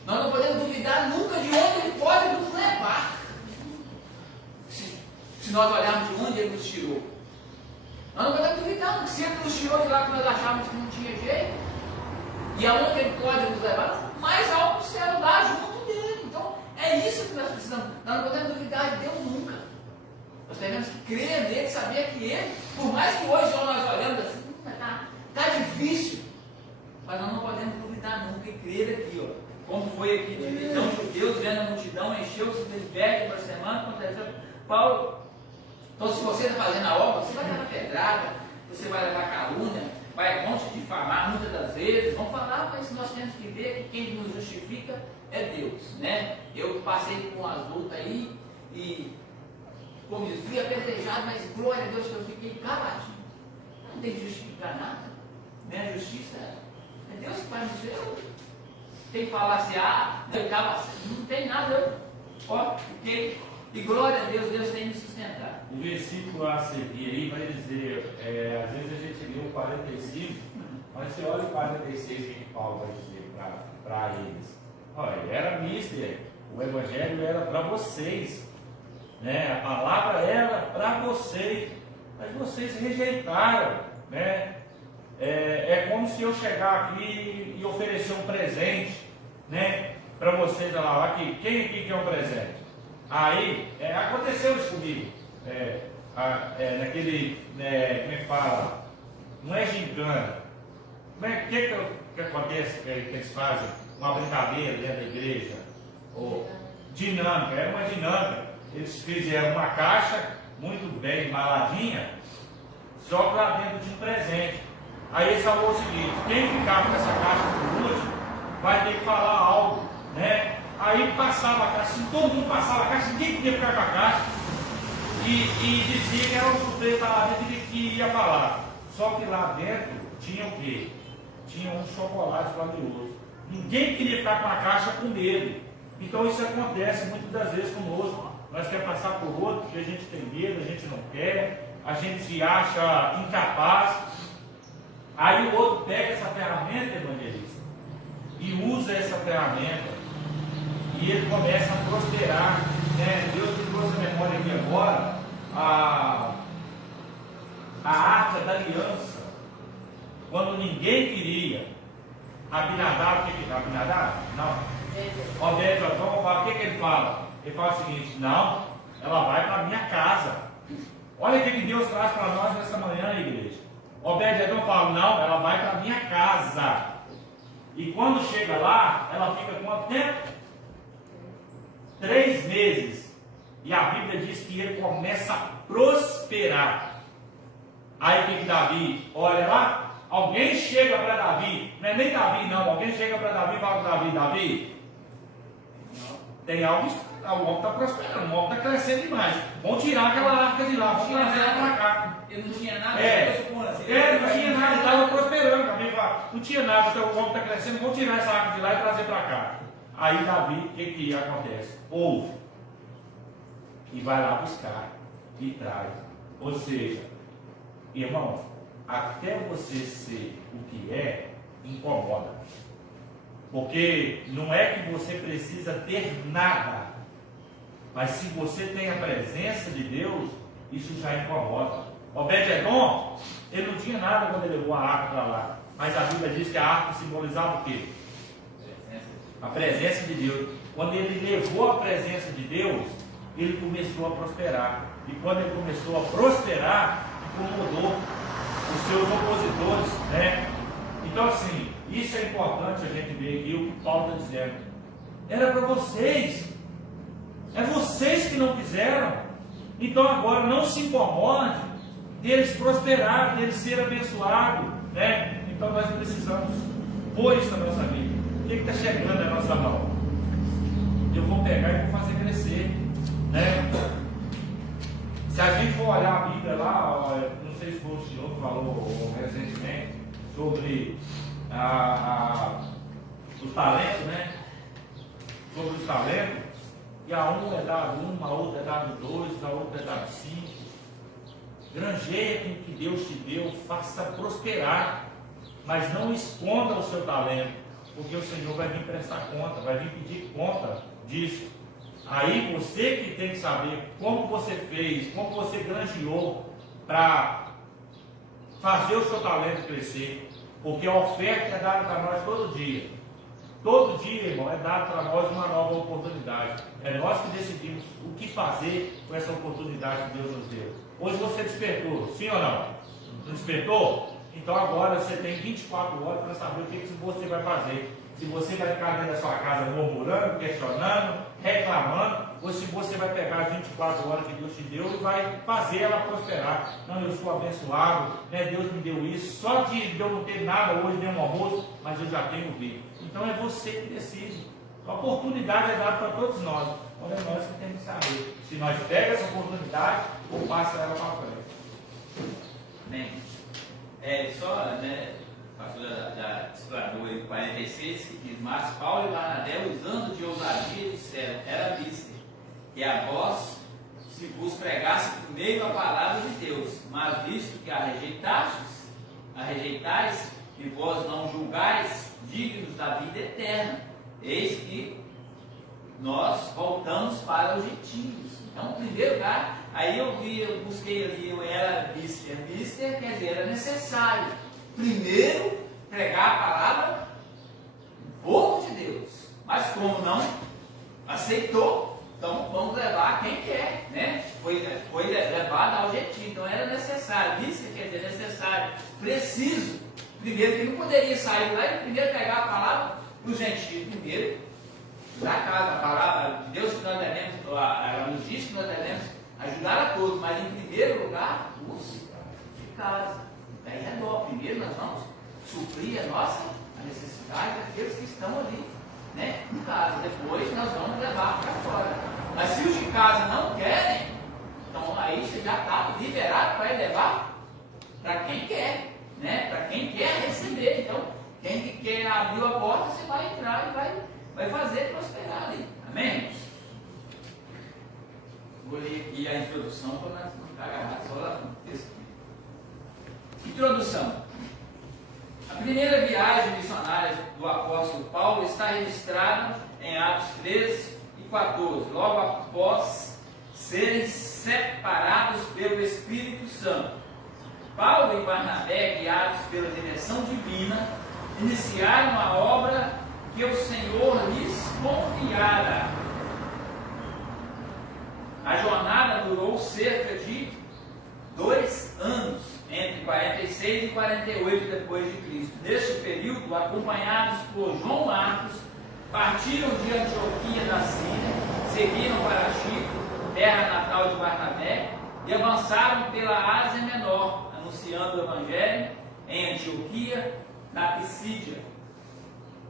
nós não podemos duvidar nunca de onde Ele pode nos levar. Se nós olharmos de onde Ele nos tirou, nós não podemos duvidar, porque se Ele nos tirou de lá que nós achávamos que não tinha jeito, e aonde Ele pode nos levar, mais alto o céu dá junto dele. Então, é isso que nós precisamos. Nós não podemos duvidar de Deus nunca. Nós temos que crer nele, saber que Ele, por mais que hoje nós olhamos assim, está difícil, mas nós não podemos duvidar nunca e crer aqui, ó. Como foi aqui, divisão de judeus, vendo a multidão, encheu-se de inveja para a semana, aconteceu. Paulo, então se você está fazendo a obra, você vai levar pedrada, você vai levar calúnia, vão te difamar muitas das vezes, vão falar, mas nós temos que ver que quem nos justifica é Deus, né? Eu passei por umas lutas aí e, como diz, fui apedrejado, mas glória a Deus que eu fiquei caladinho. Não tem que justificar nada, né? A justiça é Deus que faz isso. Eu tenho que falar assim, eu estava assim, não tem nada, fiquei. E glória a Deus, Deus tem me sustentado. O versículo a seguir aí vai dizer, às vezes a gente lê o 45, mas você olha o 46, o que Paulo vai dizer para eles. Olha, era mister, o evangelho era para vocês, né? A palavra era para vocês, mas vocês rejeitaram, né? É como se eu chegar aqui e oferecer um presente, né? Para vocês, olha lá, aqui, quem aqui quer um presente? Aí, aconteceu isso comigo, naquele, como é que fala, não é gincana, o que acontece, que eles fazem, uma brincadeira dentro da igreja, dinâmica, era uma dinâmica, eles fizeram uma caixa, muito bem embaladinha, só que lá dentro de um presente, aí eles falaram o seguinte, quem ficar com essa caixa por último, vai ter que falar algo, né? Aí passava a caixa, todo mundo passava a caixa, ninguém queria ficar com a caixa. E dizia que era um surpresa lá dentro que ia falar. Só que lá dentro tinha o quê? Tinha um chocolate valioso. Ninguém queria ficar com a caixa com medo. Então isso acontece muitas das vezes conosco. Nós queremos passar por outro porque a gente tem medo, a gente não quer, a gente se acha incapaz. Aí o outro pega essa ferramenta, evangelista, e usa essa ferramenta, e ele começa a prosperar, né? Deus me trouxe a memória aqui agora, a Arca da Aliança, quando ninguém queria, Abinadab, não, Obed-Edom fala, o que ele fala? Ele fala o seguinte: não, ela vai para a minha casa. Olha o que Deus traz para nós nessa manhã, igreja. Obed-Edom fala, não, ela vai para a minha casa. E quando chega lá, ela fica quanto tempo? 3 meses. E a Bíblia diz que ele começa a prosperar. Aí o que Davi, olha lá, alguém chega para Davi, não é nem Davi não, alguém chega para Davi e fala para Davi, Davi, tem algo, o homem está prosperando, o homem está crescendo demais, vamos tirar aquela arca de lá, vamos trazer ela para cá. Ele não tinha nada, não tinha nada, estava prosperando, Davi fala, não tinha nada, então o homem está crescendo, vamos tirar essa arca de lá e trazer para cá. Aí Davi, o que acontece? Ouve, e vai lá buscar, e traz, ou seja, irmão, até você ser o que é, incomoda. Porque não é que você precisa ter nada, mas se você tem a presença de Deus, isso já incomoda. Obed-Edom, ele não tinha nada quando ele levou a arca para lá, mas a Bíblia diz que a arca simbolizava o quê? A presença de Deus. Quando ele levou a presença de Deus, ele começou a prosperar. E quando ele começou a prosperar, incomodou os seus opositores, né? Então assim, isso é importante a gente ver aqui o que Paulo está dizendo. Era para vocês, é vocês que não quiseram. Então agora não se incomode deles prosperar, deles ser abençoados, né? Então nós precisamos pôr isso na nossa vida. O que está chegando na nossa mão? Eu vou pegar e vou fazer crescer, né? Se a gente for olhar a Bíblia lá, não sei se foi o senhor que falou recentemente sobre os talentos, né? Sobre os talentos, e a um é dado 1, a outra é dado 2, a outra é dado 5. Granjeia com o que Deus te deu, faça prosperar, mas não esconda o seu talento, porque o Senhor vai vir prestar conta, vai vir pedir conta disso. Aí você que tem que saber como você fez, como você granjeou para fazer o seu talento crescer, porque a oferta é dada para nós todo dia. Todo dia, irmão, é dado para nós uma nova oportunidade. É nós que decidimos o que fazer com essa oportunidade que Deus nos deu. Hoje você despertou, sim ou não? Não despertou? Então agora você tem 24 horas para saber o que você vai fazer. Se você vai ficar dentro da sua casa murmurando, questionando, reclamando, ou se você vai pegar as 24 horas que Deus te deu e vai fazer ela prosperar. Não, eu sou abençoado, né? Deus me deu isso, só de eu não ter nada hoje, nem um almoço, mas eu já tenho vivo. Então é você que decide. A oportunidade é dada para todos nós. Então é nós que temos que saber se nós pegamos essa oportunidade ou passa ela para frente. Amém. Só, né? O pastor já explanou aí 46, que diz: mas Paulo e Barnabé, usando de ousadia, disseram: era mister, que a vós se vos pregasse primeiro a palavra de Deus, mas visto que a rejeitais, e vós não julgais dignos da vida eterna, eis que nós voltamos para os gentios. Então, em primeiro lugar, aí eu busquei ali, eu era mister, quer dizer, era necessário primeiro pregar a palavra do povo de Deus, mas como não aceitou, então vamos levar quem quer, né? Foi levado ao jeitinho, então era necessário, isso quer dizer necessário, preciso, primeiro que não poderia sair lá e primeiro pegar a palavra do gentio, primeiro da casa, a palavra de Deus que nós devemos, ela nos diz que nós devemos ajudar a todos, mas em primeiro lugar os de casa. Daí é bom, primeiro nós vamos suprir a necessidade daqueles que estão ali, né, em casa. Depois nós vamos levar para fora. Mas se os de casa não querem, então aí você já está liberado para levar para quem quer, né? Para quem quer receber. Então, quem quer abrir a porta, você vai entrar e vai fazer prosperar ali. Amém? Vou ler aqui a introdução para nós não ficar agarrados só lá no texto. Introdução. primeira viagem missionária do apóstolo Paulo está registrada em Atos 13 e 14, logo após serem separados pelo Espírito Santo. Paulo e Barnabé, guiados pela direção divina, iniciaram a obra que o Senhor lhes confiara. A jornada durou cerca de 2 anos, entre 46 e 48 depois de Cristo. Neste período, acompanhados por João Marcos, partiram de Antioquia da Síria, seguiram para Chipre, terra natal de Barnabé, e avançaram pela Ásia Menor, anunciando o Evangelho em Antioquia, na Pisídia,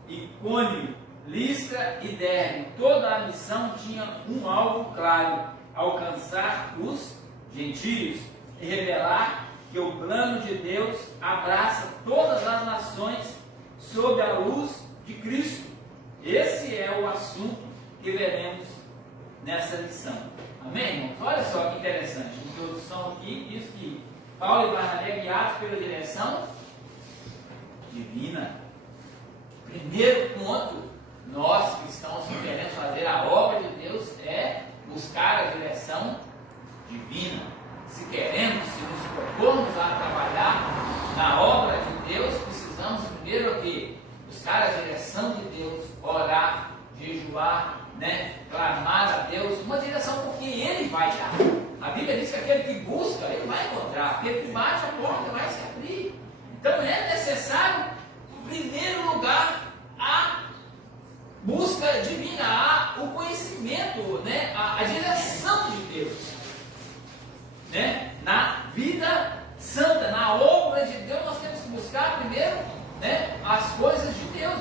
Icônio, Listra e Derbe. Toda a missão tinha um alvo claro: alcançar os gentios e revelar que o plano de Deus abraça todas as nações sob a luz de Cristo. Esse é o assunto que veremos nessa lição. Amém, irmãos? Olha só que interessante. A introdução aqui diz que Paulo e Barnabé, guiados pela direção divina. Primeiro ponto, nós cristãos que queremos fazer a obra de Deus é buscar a direção divina. Se queremos, se nos propormos a trabalhar na obra de Deus, precisamos primeiro aqui buscar a direção de Deus, orar, jejuar, clamar a Deus, uma direção porque Ele vai dar. A Bíblia diz que aquele que busca, ele vai encontrar, aquele que bate, a porta vai se abrir. Então é necessário, em primeiro lugar, a busca divina, o conhecimento, a direção de Deus. Na vida santa, na obra de Deus, nós temos que buscar primeiro as coisas de Deus,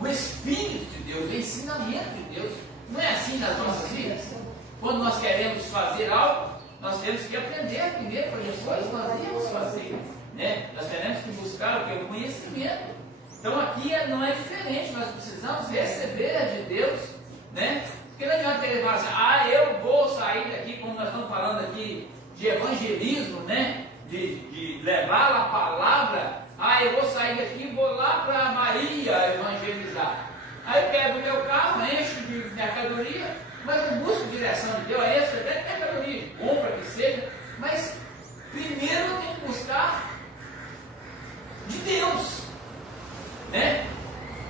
o Espírito de Deus, o ensinamento de Deus. Não é assim nas nossas vidas? Quando nós queremos fazer algo, nós temos que aprender primeiro para depois nós irmos fazer. Nós temos que buscar o que? O conhecimento. Então aqui não é diferente, nós precisamos receber de Deus, porque não adianta ele falar assim, eu vou sair daqui, como nós estamos falando aqui de evangelismo, de levar a palavra, eu vou sair daqui e vou lá para a Bahia evangelizar. Aí eu pego o meu carro, encho de mercadoria, mas eu busco direção de Deus, encho até de mercadoria, compra que seja, mas primeiro eu tenho que buscar de Deus,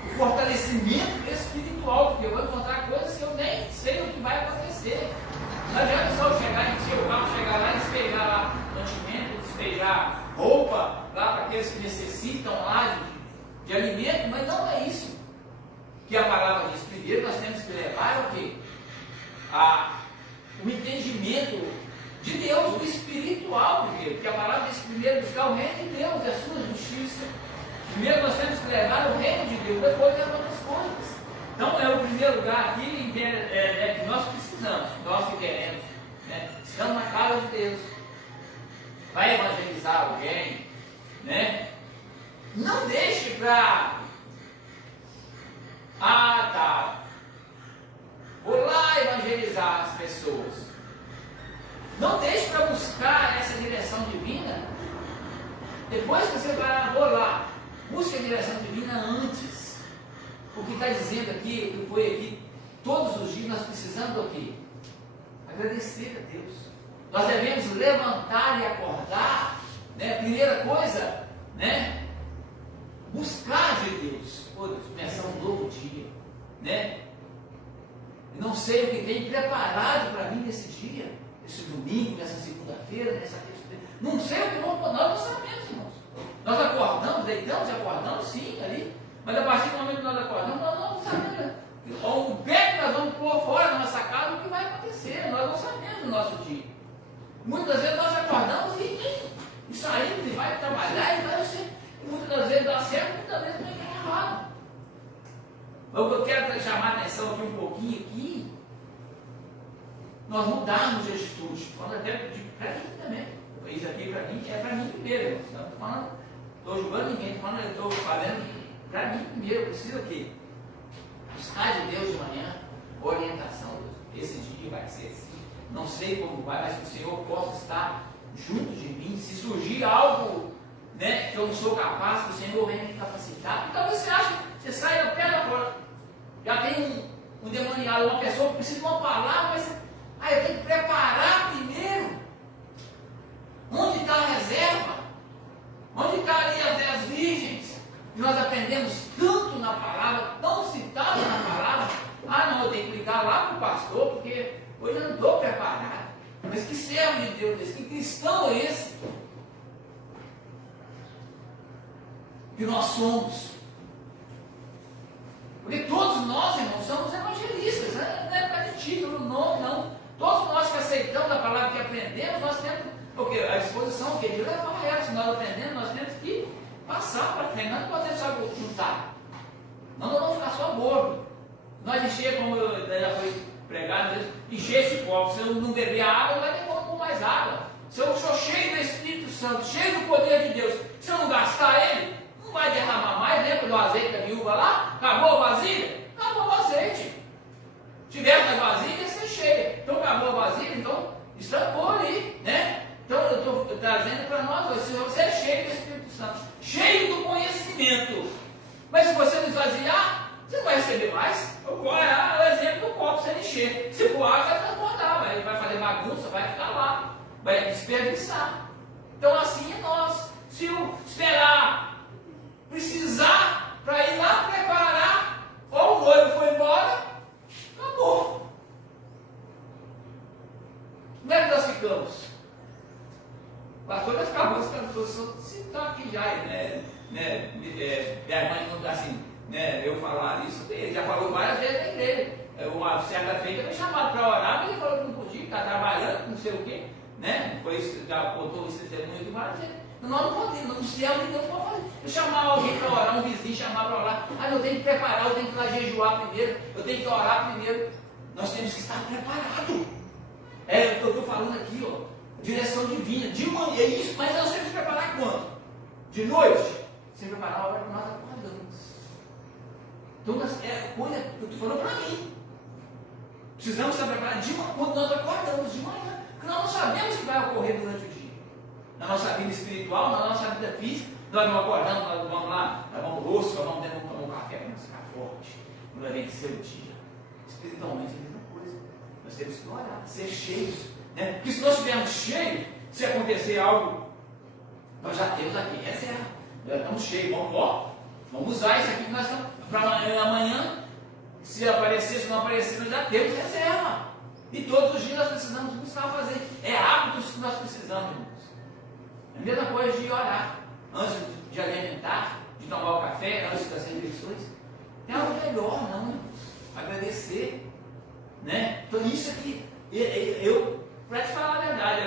o fortalecimento espiritual, porque eu vou encontrar coisas que eu nem sei o que vai acontecer. Não adianta só eu chegar, encher o carro, chegar lá e despejar lá mantimento, despejar roupa lá para aqueles que necessitam lá de alimento, mas não é isso que a palavra diz. Primeiro nós temos que levar o quê? O entendimento de Deus, o espiritual primeiro, porque a palavra diz primeiro buscar o reino de Deus e a sua justiça. Primeiro nós temos que levar o reino de Deus, depois as outras coisas. Então é o primeiro lugar aqui que nós precisamos, nós que queremos, estamos na casa de Deus, vai evangelizar alguém, não deixe para vou lá evangelizar as pessoas. Não deixe para buscar essa direção divina depois que você vai vou lá. Busque a direção divina antes. O que está dizendo aqui, o que foi aqui, todos os dias nós precisamos do quê? Agradecer a Deus. Nós devemos levantar e acordar, primeira coisa, buscar de Deus. Pô, Deus, começar um novo dia, Eu não sei o que tem preparado para mim nesse dia, nesse domingo, nessa segunda-feira, nessa terça-feira. Não sei o que nós não sabemos, irmãos. Nós acordamos, deitamos e acordamos, sim, ali. Mas a partir do momento que nós acordamos, nós não sabemos. O pé que nós vamos pôr fora da nossa casa, o que vai acontecer? Nós não sabemos o nosso dia. Muitas vezes nós acordamos e saímos e vai trabalhar e vai ser. Muitas das vezes dá certo, muitas vezes não é errado. Mas eu quero chamar a atenção aqui um pouquinho aqui. Nós mudarmos de atitude. Falando até para mim também. Isso aqui para mim é para mim primeiro. Não estou julgando ninguém, estou fazendo para mim primeiro. Eu preciso aqui buscar de Deus de manhã, orientação. Esse dia vai ser assim. Não sei como vai, mas que o Senhor possa estar junto de mim. Se surgir algo né, que eu não sou capaz, que o Senhor vem me capacitar. Então você acha, você sai do pé da porta, já tem um demoniado, uma pessoa que precisa de uma palavra, mas eu tenho que preparar primeiro. Onde está a reserva? Onde está ali as 10 virgens? Que nós aprendemos tanto na palavra, tão citado na palavra. Não, eu tenho que ligar lá para o pastor, porque hoje eu não estou preparado. Mas que servo de Deus é esse? Que cristão é esse? Que nós somos. Porque todos nós, irmãos, somos evangelistas. Não é para de título, nome, não. Todos nós que aceitamos a palavra, que aprendemos, nós temos, porque a exposição que ele leva a ela, se nós aprendemos, nós temos que passar para frente. Nós não podemos só juntar. Não vamos ficar só gordo. Nós encher, como já foi pregado, encher esse copo. Se eu não beber a água, não vai ter como com mais água. Se eu sou cheio do Espírito Santo, cheio do poder de Deus, se eu não gastar ele, não vai derramar mais. Lembra do azeite da viúva lá? Acabou a vasilha? Acabou o azeite. Se tivesse na vasilha, ia ser cheia. Então acabou a vasilha, então estancou ali, né? Então eu estou trazendo para nós hoje, se você é cheio do Espírito Santo, cheio do conhecimento, mas se você não esvaziar, você não vai receber mais. O exemplo do copo, se ele encher. Se for água, vai transbordar, vai fazer bagunça, vai ficar lá, vai desperdiçar. Então assim é nós. Se eu esperar, precisar, para ir lá preparar, ou o noivo foi embora, acabou. Como é que nós ficamos? Pastor, nós acabamos ficando, se está aqui já, minha mãe não está assim, eu falar isso, ele já falou várias vezes na igreja. Uma certa feita foi chamado para orar, mas ele falou que não podia, está trabalhando, não sei o quê, foi isso, já contou esse testemunho de várias vezes. Nós não podemos, no céu ninguém pode fazer. Eu chamar alguém para orar, um vizinho chamar para orar, eu tenho que preparar, eu tenho que ir lá jejuar primeiro, eu tenho que orar primeiro. Nós temos que estar preparados. É o que eu estou falando aqui, direção divina, de manhã, é isso, mas nós temos que preparar quando? De noite? Sem preparar a hora que nós acordamos. Então, coisa, eu estou falando para mim. Precisamos estar preparados quando nós acordamos de manhã, porque nós não sabemos o que vai ocorrer durante o dia. Na nossa vida espiritual, na nossa vida física, nós não acordamos, nós vamos lá, nós vamos no rosto, nós vamos tomar um café, vamos ficar forte, para vencer o dia. Espiritualmente é a mesma coisa. Nós temos que orar, ser cheios. Porque se nós estivermos cheios, se acontecer algo, nós já temos aqui reserva. Nós estamos cheios, vamos usar isso aqui que nós estamos para amanhã. Se aparecer, se não aparecer, nós já temos reserva. E todos os dias nós precisamos buscar fazer. É hábitos que nós precisamos, irmãos. É a mesma coisa de orar, antes de alimentar, de tomar o café, antes das refeições. É algo melhor, não, irmãos. Agradecer. Então isso aqui, para te falar a verdade,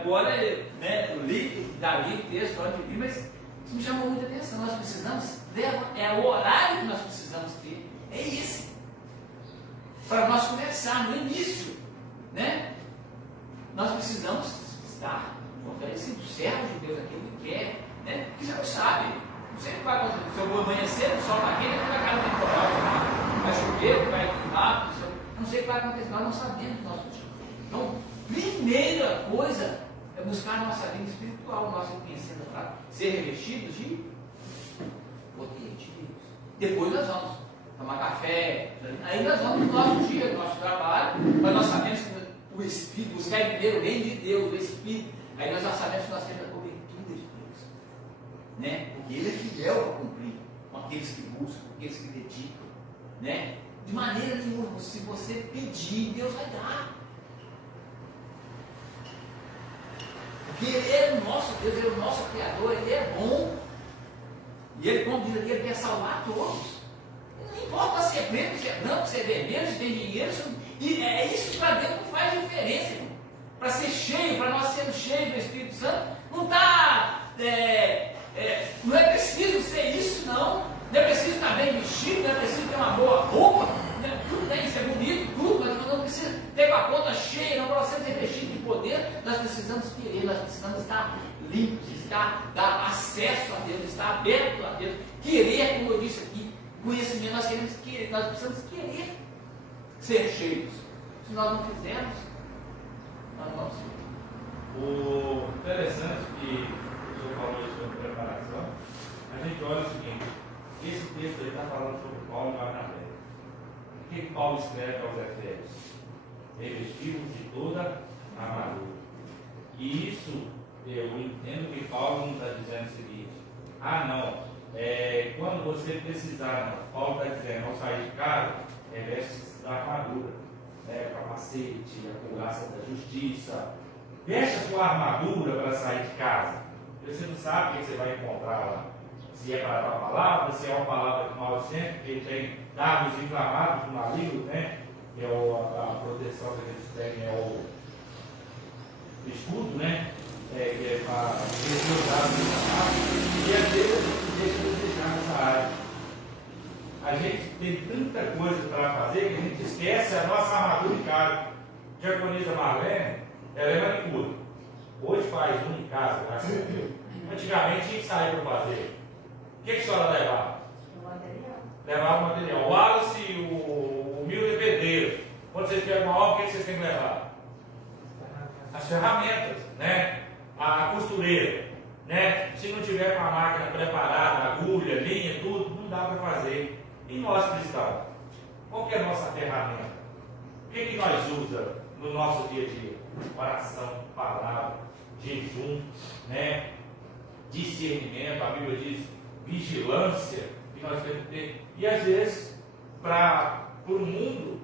agora eu li Davi, texto antes de vir, mas isso me chamou muita atenção. Nós precisamos, o horário que nós precisamos ter, é esse. Para nós começar no início, nós precisamos estar fortalecidos, servos de Deus, aquilo que quer, porque você não sabe, não sei o que vai acontecer. Se eu vou amanhecer, o sol está aqui, vai ficar no temporal, vai chover, vai queimar, não sei o que vai acontecer, nós não sabemos do nosso dia. Então, primeira coisa é buscar a nossa vida espiritual, nosso conhecimento, para ser revestidos de poder de Deus. Depois nós vamos tomar café, aí nós vamos no nosso dia, no nosso trabalho, mas nós sabemos que o Espírito, buscar primeiro o reino de Deus, o Espírito, aí nós já sabemos que nós temos a cobertura de Deus, porque Ele é fiel a cumprir com aqueles que buscam, com aqueles que dedicam, de maneira nenhuma, se você pedir, Deus vai dar. Porque Ele é o nosso Deus, Ele é o nosso Criador, Ele é bom. E Ele, como diz aqui, Ele quer salvar todos. Não importa se é preto, se é branco, se é vermelho, se tem dinheiro. E é isso que para Deus não faz diferença, irmão. Para ser cheio, para nós sermos cheios do Espírito Santo, não é preciso ser isso, não. Não é preciso estar bem vestido, não é preciso ter uma boa roupa. Tudo bem, isso é bonito, tudo, mas não precisa ter com a conta cheia, não para ser revestido de poder. Nós precisamos querer, nós precisamos estar limpos, dar acesso a Deus, estar aberto a Deus, querer, como eu disse aqui, conhecimento, nós precisamos querer ser cheios. Se nós não fizermos, nós não vamos ser. O interessante que o senhor falou sobre preparação O que Paulo escreve aos Efésios? Revestimos de toda a armadura. E isso, eu entendo que Paulo não está dizendo o seguinte: quando você precisar, não. Paulo está dizendo, ao sair de casa, reveste-se da armadura, o capacete, a couraça da justiça. Veste a sua armadura para sair de casa. Você não sabe o que você vai encontrar lá. Se é para a palavra, se é uma palavra de mau sempre, que tem dardos inflamados do maligno, né? Que é a proteção que eles têm, é o escudo, né? Que é para defender os dados inflamados. E às vezes a gente deixa de desejar nessa área. A gente tem tanta coisa para fazer que a gente esquece a nossa armadura em casa. A diaconisa Marlene, ela é manicure. Hoje faz um em casa, graças a Deus. Antigamente tinha que sair para fazer. O que a senhora levava? O material. Levava o material. O Wallace e o Milton é pedreiro. Quando vocês pegam uma obra, o que vocês têm que levar? As ferramentas, né? A costureira, né? Se não tiver com a máquina preparada, agulha, linha, tudo, não dá para fazer. E nós cristãos? Qual que é a nossa ferramenta? O que nós usamos no nosso dia a dia? Oração, palavra, jejum, né? Discernimento, a Bíblia diz vigilância, que nós temos que ter. E às vezes, para o mundo,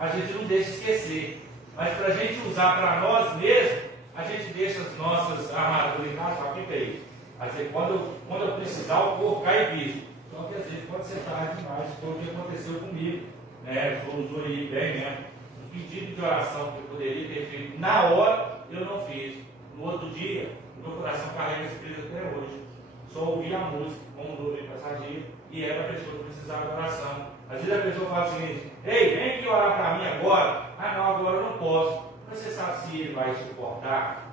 a gente não deixa esquecer. Mas para a gente usar para nós mesmos, a gente deixa as nossas armaduras em casa, só fica aí. Às vezes, quando eu precisar, o corpo cai e piso. Só que às vezes pode ser tarde demais. Foi o que aconteceu comigo. Né? Eu usou aí bem mesmo. Um pedido de oração que eu poderia ter feito na hora, eu não fiz. No outro dia, o meu coração carrega esse peso até hoje. Só ouvi a música, como um nuvem passageiro, e era a pessoa que precisava de oração. Às vezes a pessoa fala o seguinte: ei, vem aqui orar para mim agora. Ah, não, agora eu não posso. Você sabe se ele vai suportar?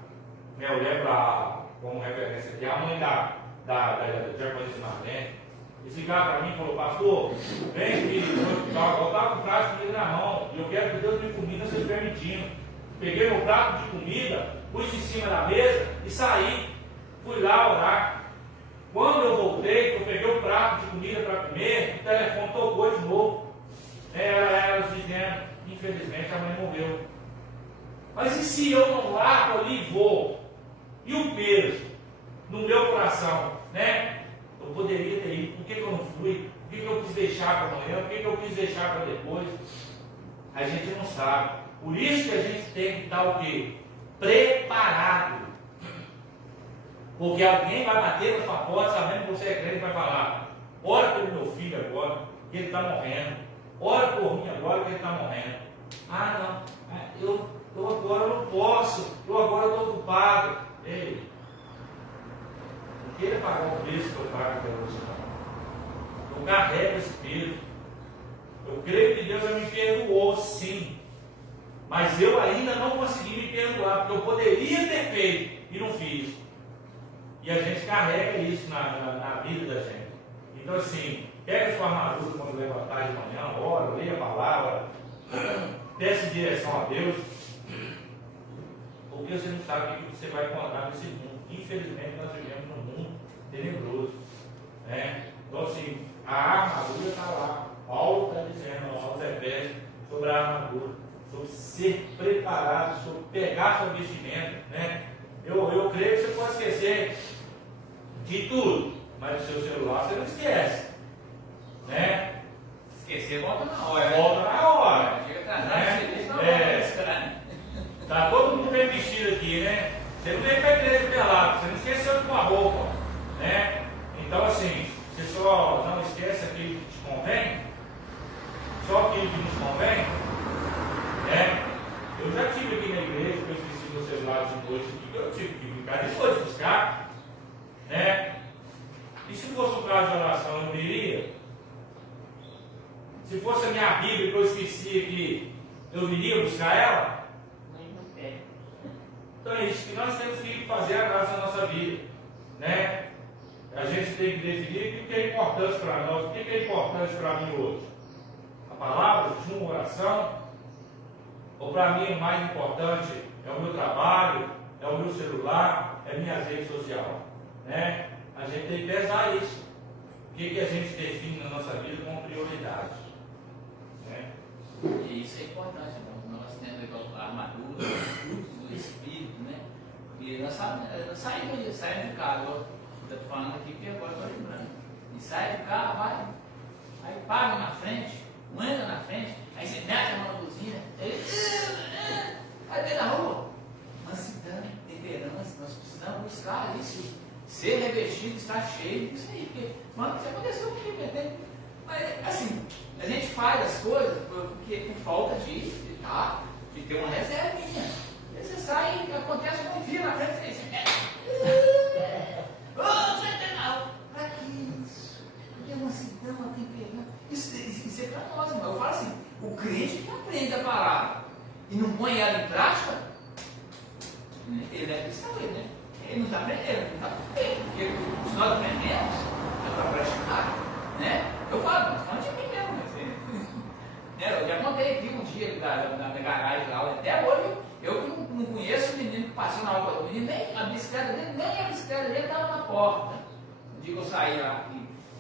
Eu lembro, como referência aqui, a mãe da diaconisa Marlene. Eles ligaram para mim e falou: pastor, vem aqui no hospital, eu estava com o prato de comida na mão, e eu quero que Deus me comida se ele permitindo. Peguei meu prato de comida, pus em cima da mesa e saí. Fui lá orar. Quando eu voltei, eu peguei o prato de comida para comer, o telefone tocou de novo. Ela dizendo: infelizmente a mãe morreu. Mas e se eu não largo ali e vou? E o peso no meu coração, né? Eu poderia ter ido. Por que eu não fui? Por que eu quis deixar para amanhã? Por que eu quis deixar para depois? A gente não sabe. Por isso que a gente tem que estar o quê? Preparado. Porque alguém vai bater na sua porta sabendo que você é crente e vai falar: ora pelo meu filho agora, que ele está morrendo. Ora por mim agora, que ele está morrendo. Ah, não, eu agora não posso. Eu agora estou ocupado. Ei, não queira pagar o preço que eu pago até hoje, não. Eu carrego esse peso. Eu creio que Deus já me perdoou, sim. Mas eu ainda não consegui me perdoar, porque eu poderia ter feito e não fiz. E a gente carrega isso na vida da gente. Então, assim, pega sua armadura quando levantar de manhã, ora, leia a palavra, peça direção a Deus, porque você não sabe o que você vai encontrar nesse mundo. Infelizmente, nós vivemos num mundo tenebroso. Né? Então, assim, a armadura está lá. Paulo está dizendo aos Efésios sobre a armadura, sobre ser preparado, sobre pegar sua vestimenta. Né? Eu creio que você pode esquecer de tudo, mas o seu celular você não esquece. Né? Esquecer, volta na hora. Volta na hora. Chega atrasado, você deixa na hora. Tá todo mundo bem vestido aqui, né? Você não veio para a igreja pelado, você não esqueceu de uma roupa. Né? Então, assim, você só não esquece aquilo que te convém, só aquilo que nos convém. Né? Eu já estive aqui na igreja, que eu esqueci meu celular de noite, que eu tive que ficar depois de buscar. Né? E se fosse um caso de oração, eu não viria? Se fosse a minha Bíblia que eu esqueci aqui, eu viria buscar ela? Então é isso que nós temos que fazer atrás da nossa vida. Né? A gente tem que definir o que é importante para nós, o que é importante para mim hoje. A palavra, o jejum, oração, ou para mim o mais importante é o meu trabalho, é o meu celular, é minha rede social. Né? A gente tem que pesar isso. O que a gente define na nossa vida como prioridade. Né? E isso é importante, irmão. Nós temos a armadura, os frutos do Espírito, né? E nós saímos de casa, eu estou falando aqui porque agora estou lembrando. E sai de carro, vai, aí paga na frente, anda na frente, aí você mete a mão na buzina, aí vem na rua. Mansidão, temperança, nós precisamos buscar isso. Ser revestido, estar cheio disso aí. Porque, mano, isso aconteceu comigo, entende? Mas, assim, a gente faz as coisas porque por falta de ter uma reservinha. Aí você sai e acontece um fio na frente, você mete. Para que isso? Porque mansidão, a temperança. Isso é para nós, irmão. Eu falo assim: o crente que aprende a palavra e não põe ela em prática, ele é cristão, né? Ele não está aprendendo, porque se nós aprendemos, é para praticar, né? Eu falo de mim mesmo, né? Eu já contei aqui um dia na minha garagem lá, até hoje eu não conheço o menino que passou na rua, o menino nem a bicicleta dele estava na porta. Um dia que eu saí lá,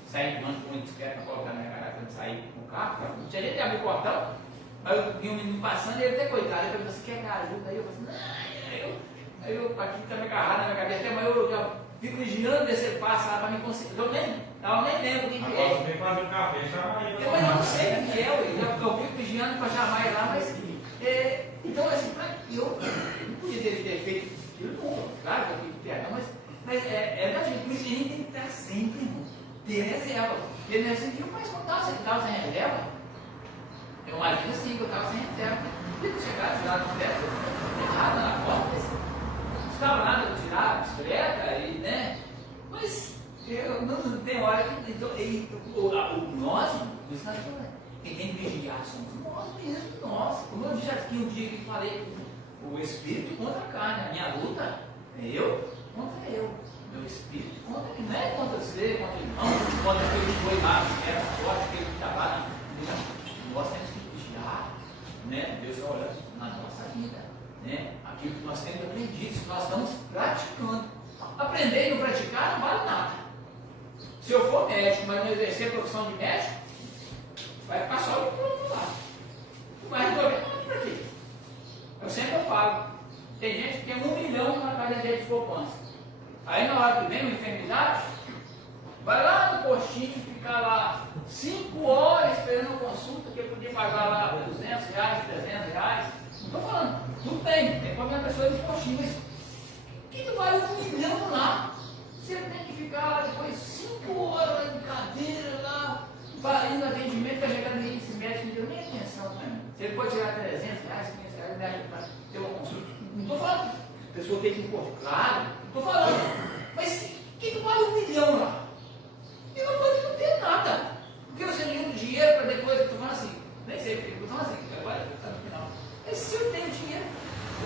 saí de manhã com a bicicleta na porta da minha garagem, quando saí com o carro, não tinha nem que abrir o portão, aí eu vi um menino passando e ele até coitado, ele perguntou: você quer que ajuda? Aí eu falei assim: não, aí eu aqui está me agarrado na minha cabeça, mas eu já fico vigiando ver se ele passa lá para me conseguir. Eu nem lembro quem que é. Agora tem que fazer um café, chama aí. Eu não sei quem que é, eu fico vigiando para chamar ele lá, mas. Então, assim, eu não podia ter feito aquilo nunca, claro que eu fico perdão, mas é da gente. Por isso a gente tem que estar sempre, irmão, ter reserva. Ele não é assim, mas quando estava sem reserva, eu imagino assim, que eu estava sem reserva. Eu tinha chegado, tirado a bicicleta, errado na porta, estava nada de tirar a bicicleta, e, né? Mas não tem hora que. Nós, quem tem que vigiar somos nós mesmos, nós. Como eu disse aqui um dia que falei, o espírito contra a carne, a minha luta é eu contra eu. Meu espírito contra ele, não é contra você, contra o irmão, contra aquele que foi lá, que era forte, aquele que estava lá. Nós temos que vigiar, né? Deus está olhando na nossa vida, né? Aquilo que nós temos aprendido, que nós estamos praticando. Aprender e não praticar não vale nada. Se eu for médico, mas não exercer a profissão de médico, vai ficar só do outro lado. Não vai resolver nada para quê? Eu sempre falo, tem gente que tem 1 milhão na casa de poupança. Aí na hora que vem uma enfermidade, vai lá no postinho ficar lá 5 horas esperando uma consulta, que eu podia pagar lá R$200, R$300. Não estou falando, tudo bem, tem como a pessoa de postinho, mas que não vale 1 milhão lá? Você tem que ficar lá depois 5 horas de cadeira lá, indo atendimento, carregando esse médico, não deu nem atenção, né? Se ele pode tirar R$300, R$500 para ter uma consulta. Não estou falando, a pessoa tem que impor, claro, não estou falando, mas que não vale 1 milhão lá? E não pode não ter nada, porque você tem dinheiro para depois, eu estou falando assim, nem sei porque, eu estou falando assim, agora está no final. Mas se eu tenho dinheiro,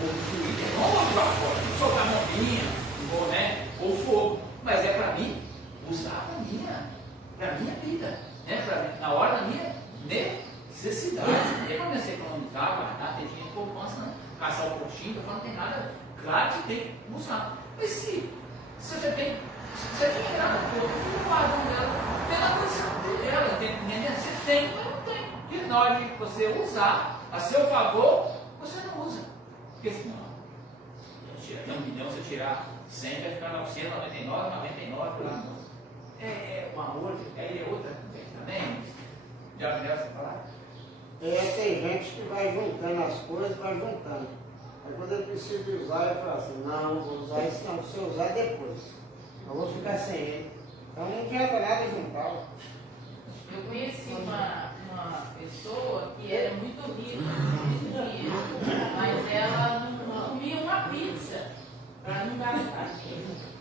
ou fluir, não vou jogar fora, não soltar a mãozinha, né? Ou fogo, mas é para mim usar para minha vida, né? Na hora da minha necessidade. Não é para você economizar, guardar, ter dinheiro de poupança, não. Caçar o postinho, eu falo, não tem nada. Claro que você tem que usar. Mas se você tem, se você tem nada, não guarda dela, pela condição dela, entendeu? Você tem, mas não tem. E na hora de você usar a seu favor, você não usa. Porque senão, tem 1 milhão, você tirar 100, vai ficar 999, 99, lá não. O amor, aí é outra coisa também. Já aprendeu essa palavra? Tem gente que vai juntando as coisas, vai juntando. Aí quando ele precisa de usar, ele fala assim: não, vou usar isso não, se eu usar depois. Eu vou ficar sem ele. Então não adianta nada juntar. Eu conheci uma pessoa que era muito rica, mas ela não comia uma pizza para não gastar dinheiro.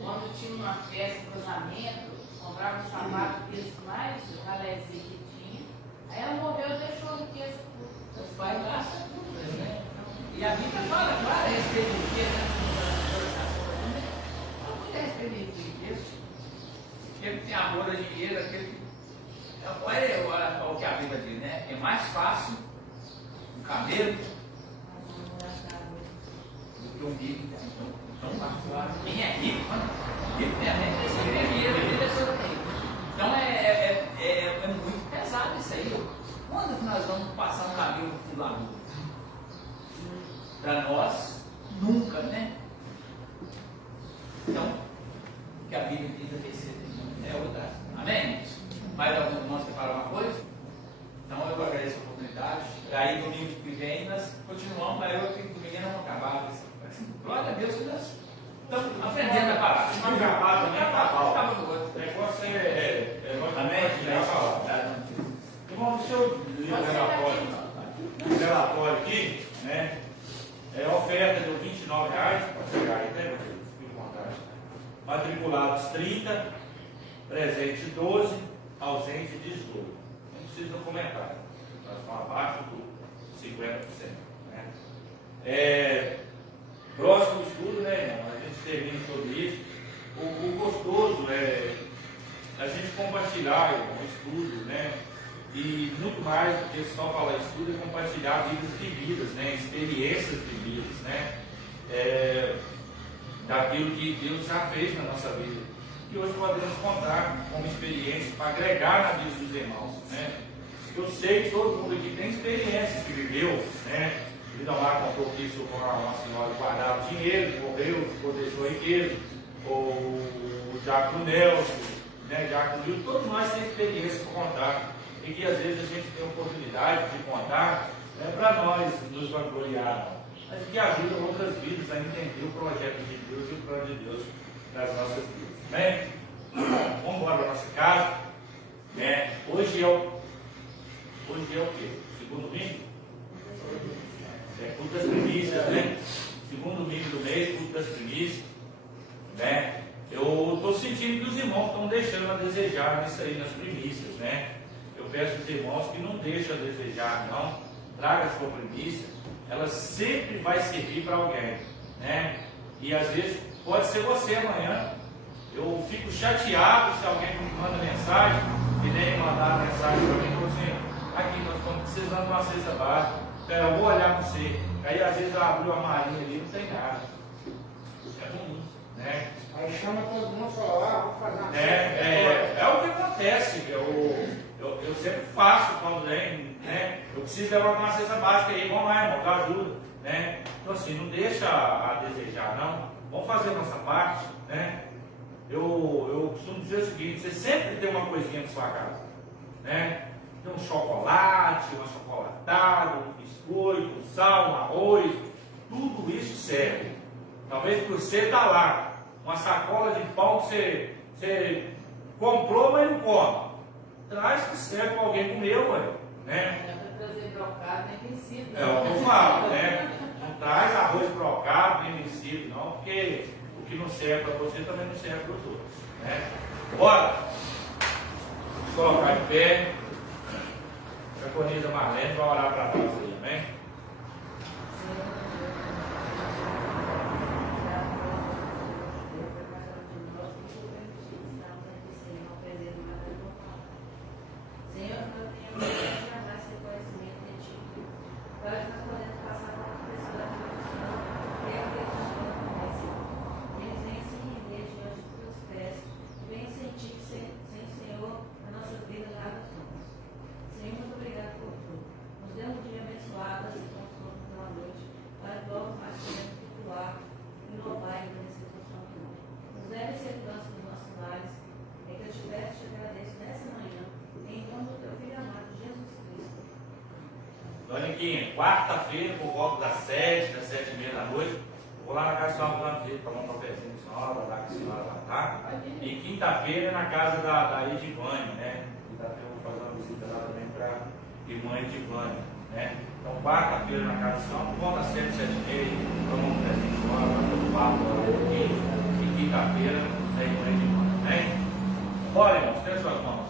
Quando tinha uma festa, cruzamento, comprava um sapato, peso mais, o ralézinho que tinha, aí ela morreu e deixou o peso tudo. Os pais gastam tudo, né? E a Bíblia fala, claro, a respeito do que, né? Fala muito a respeito de Deus. Aquele que tem amor a dinheiro, aquele. Olha o que a Bíblia diz, né? É mais fácil um camelo do que um rico. Quem é rico, rico tem a dinheiro, então é muito pesado isso aí. Bíblia diz a terceira é outra. Amém, irmãos? Mais algum irmão quer falar alguma coisa? Então eu agradeço a oportunidade. E aí domingo que vem nós continuamos, mas eu tenho que domingo não acabar. Glória a Deus que nós estamos aprendendo a parar. Não acabar também, acabar. Acaba no outro. O negócio é Amém? Irmão, deixa eu ler o relatório aqui, né? É oferta de R$ 29,00, pode chegar aí, né, meu Deus? Fique com vontade. Matriculados 30, presente 12, ausente 18. Não precisa do comentário. Nós estamos abaixo do 50%. Né? Próximo estudo, né, irmão? A gente termina sobre isso. O gostoso é a gente compartilhar o estudo, né? E muito mais do que só falar estudo, é compartilhar vidas vividas, né? Experiências vividas, né? Daquilo que Deus já fez na nossa vida. E hoje podemos contar como experiência para agregar na vida dos irmãos, né? Eu sei que todo mundo aqui tem experiências que viveu, né? Ele lá comprou isso com uma senhora que guardava dinheiro, morreu, ficou, deixou a igreja, ou o Diácono Nelson, né? Diácono Nilton, todos nós temos experiência para contar. E que às vezes a gente tem oportunidade de contar, não é para nós nos vangloriar, mas que ajuda outras vidas a entender o projeto de Deus e o plano de Deus nas nossas vidas. Né? Vamos embora para a nossa casa. Né? Hoje é o quê? Segundo domingo? É culto das primícias, né? Segundo domingo do mês, culto das primícias. Né? Eu estou sentindo que os irmãos estão deixando a desejar nisso aí, nas primícias, né? Eu peço aos irmãos que não deixem a desejar, não. Traga a sua primícia, ela sempre vai servir para alguém, né? E às vezes pode ser você amanhã. Eu fico chateado se alguém me manda mensagem, e nem mandar mensagem para mim, falou assim, aqui nós estamos precisando de uma cesta básica, eu vou olhar para você. Aí às vezes abriu a marinha ali, não tem nada. É ruim, né? Aí chama todo mundo e fala, vou fazer uma É o que acontece. Eu sempre faço quando vem, né? Eu preciso levantar uma cesta básica aí, vamos lá, irmão, dá ajuda, né? Então assim, não deixa a desejar, não. Vamos fazer a nossa parte, né? Eu costumo dizer o seguinte, você sempre tem uma coisinha na sua casa, né? Tem um chocolate, uma chocolatada, um biscoito, um sal, um arroz, tudo isso serve. Talvez por você estar lá, uma sacola de pão que você comprou, mas não come. Traz que serve para alguém comer, ué, né? Não é para trazer brocado, nem vencido. É o que eu falo, né? Não traz arroz brocado, nem vencido, não, porque o que não serve para você também não serve para os outros, né? Bora! Vamos colocar de pé. A Cornisa Marlene vai orar para nós aí, amém? Senhor, eu tenho mais jamais reconhecimento de Ti. Para que nós podemos passar para as pessoas que o Senhor quer que eles nos conheçam. Eles venham se render diante dos Teus pés e venham sentir que sem o Senhor a nossa vida nada somos. Senhor, muito obrigado por tudo. Nos dê um dia abençoado, assim como somos pela noite, para que logo mais podemos cultuar, inovar e conhecer o Teu santo nome. Nos leve em segurança dos nossos lares, e que eu te peço e te agradeço nessa manhã. Em nome do teu filho amado, Jesus Cristo. Dona Niquinha, quarta-feira, por volta das 7, das 7h30 da noite, vou lá na casa da senhora Blanqueira, tomar um cafezinho com a senhora, vai dar com a senhora lá, tá? E quinta-feira na casa da Edivânia, né? Quinta-feira eu vou fazer uma visita lá também para a irmã Edivânia, né? Então, quarta-feira na casa da senhora, por volta das 7, 7h30, tomar um cafezinho com a senhora, vai ter um papo lá um pouquinho, e quinta-feira da irmã Edivânia, né? Bora, irmãos, tem suas mãos.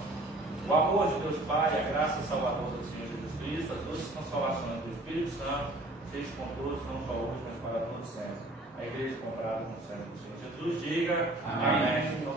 O amor de Deus Pai, a graça salvadora do Senhor Jesus Cristo, as doces consolações do Espírito Santo, seja com todos, não só hoje, mas para todos sempre. A igreja comprada com o sangue do Senhor Jesus, diga amém. Amém. Então,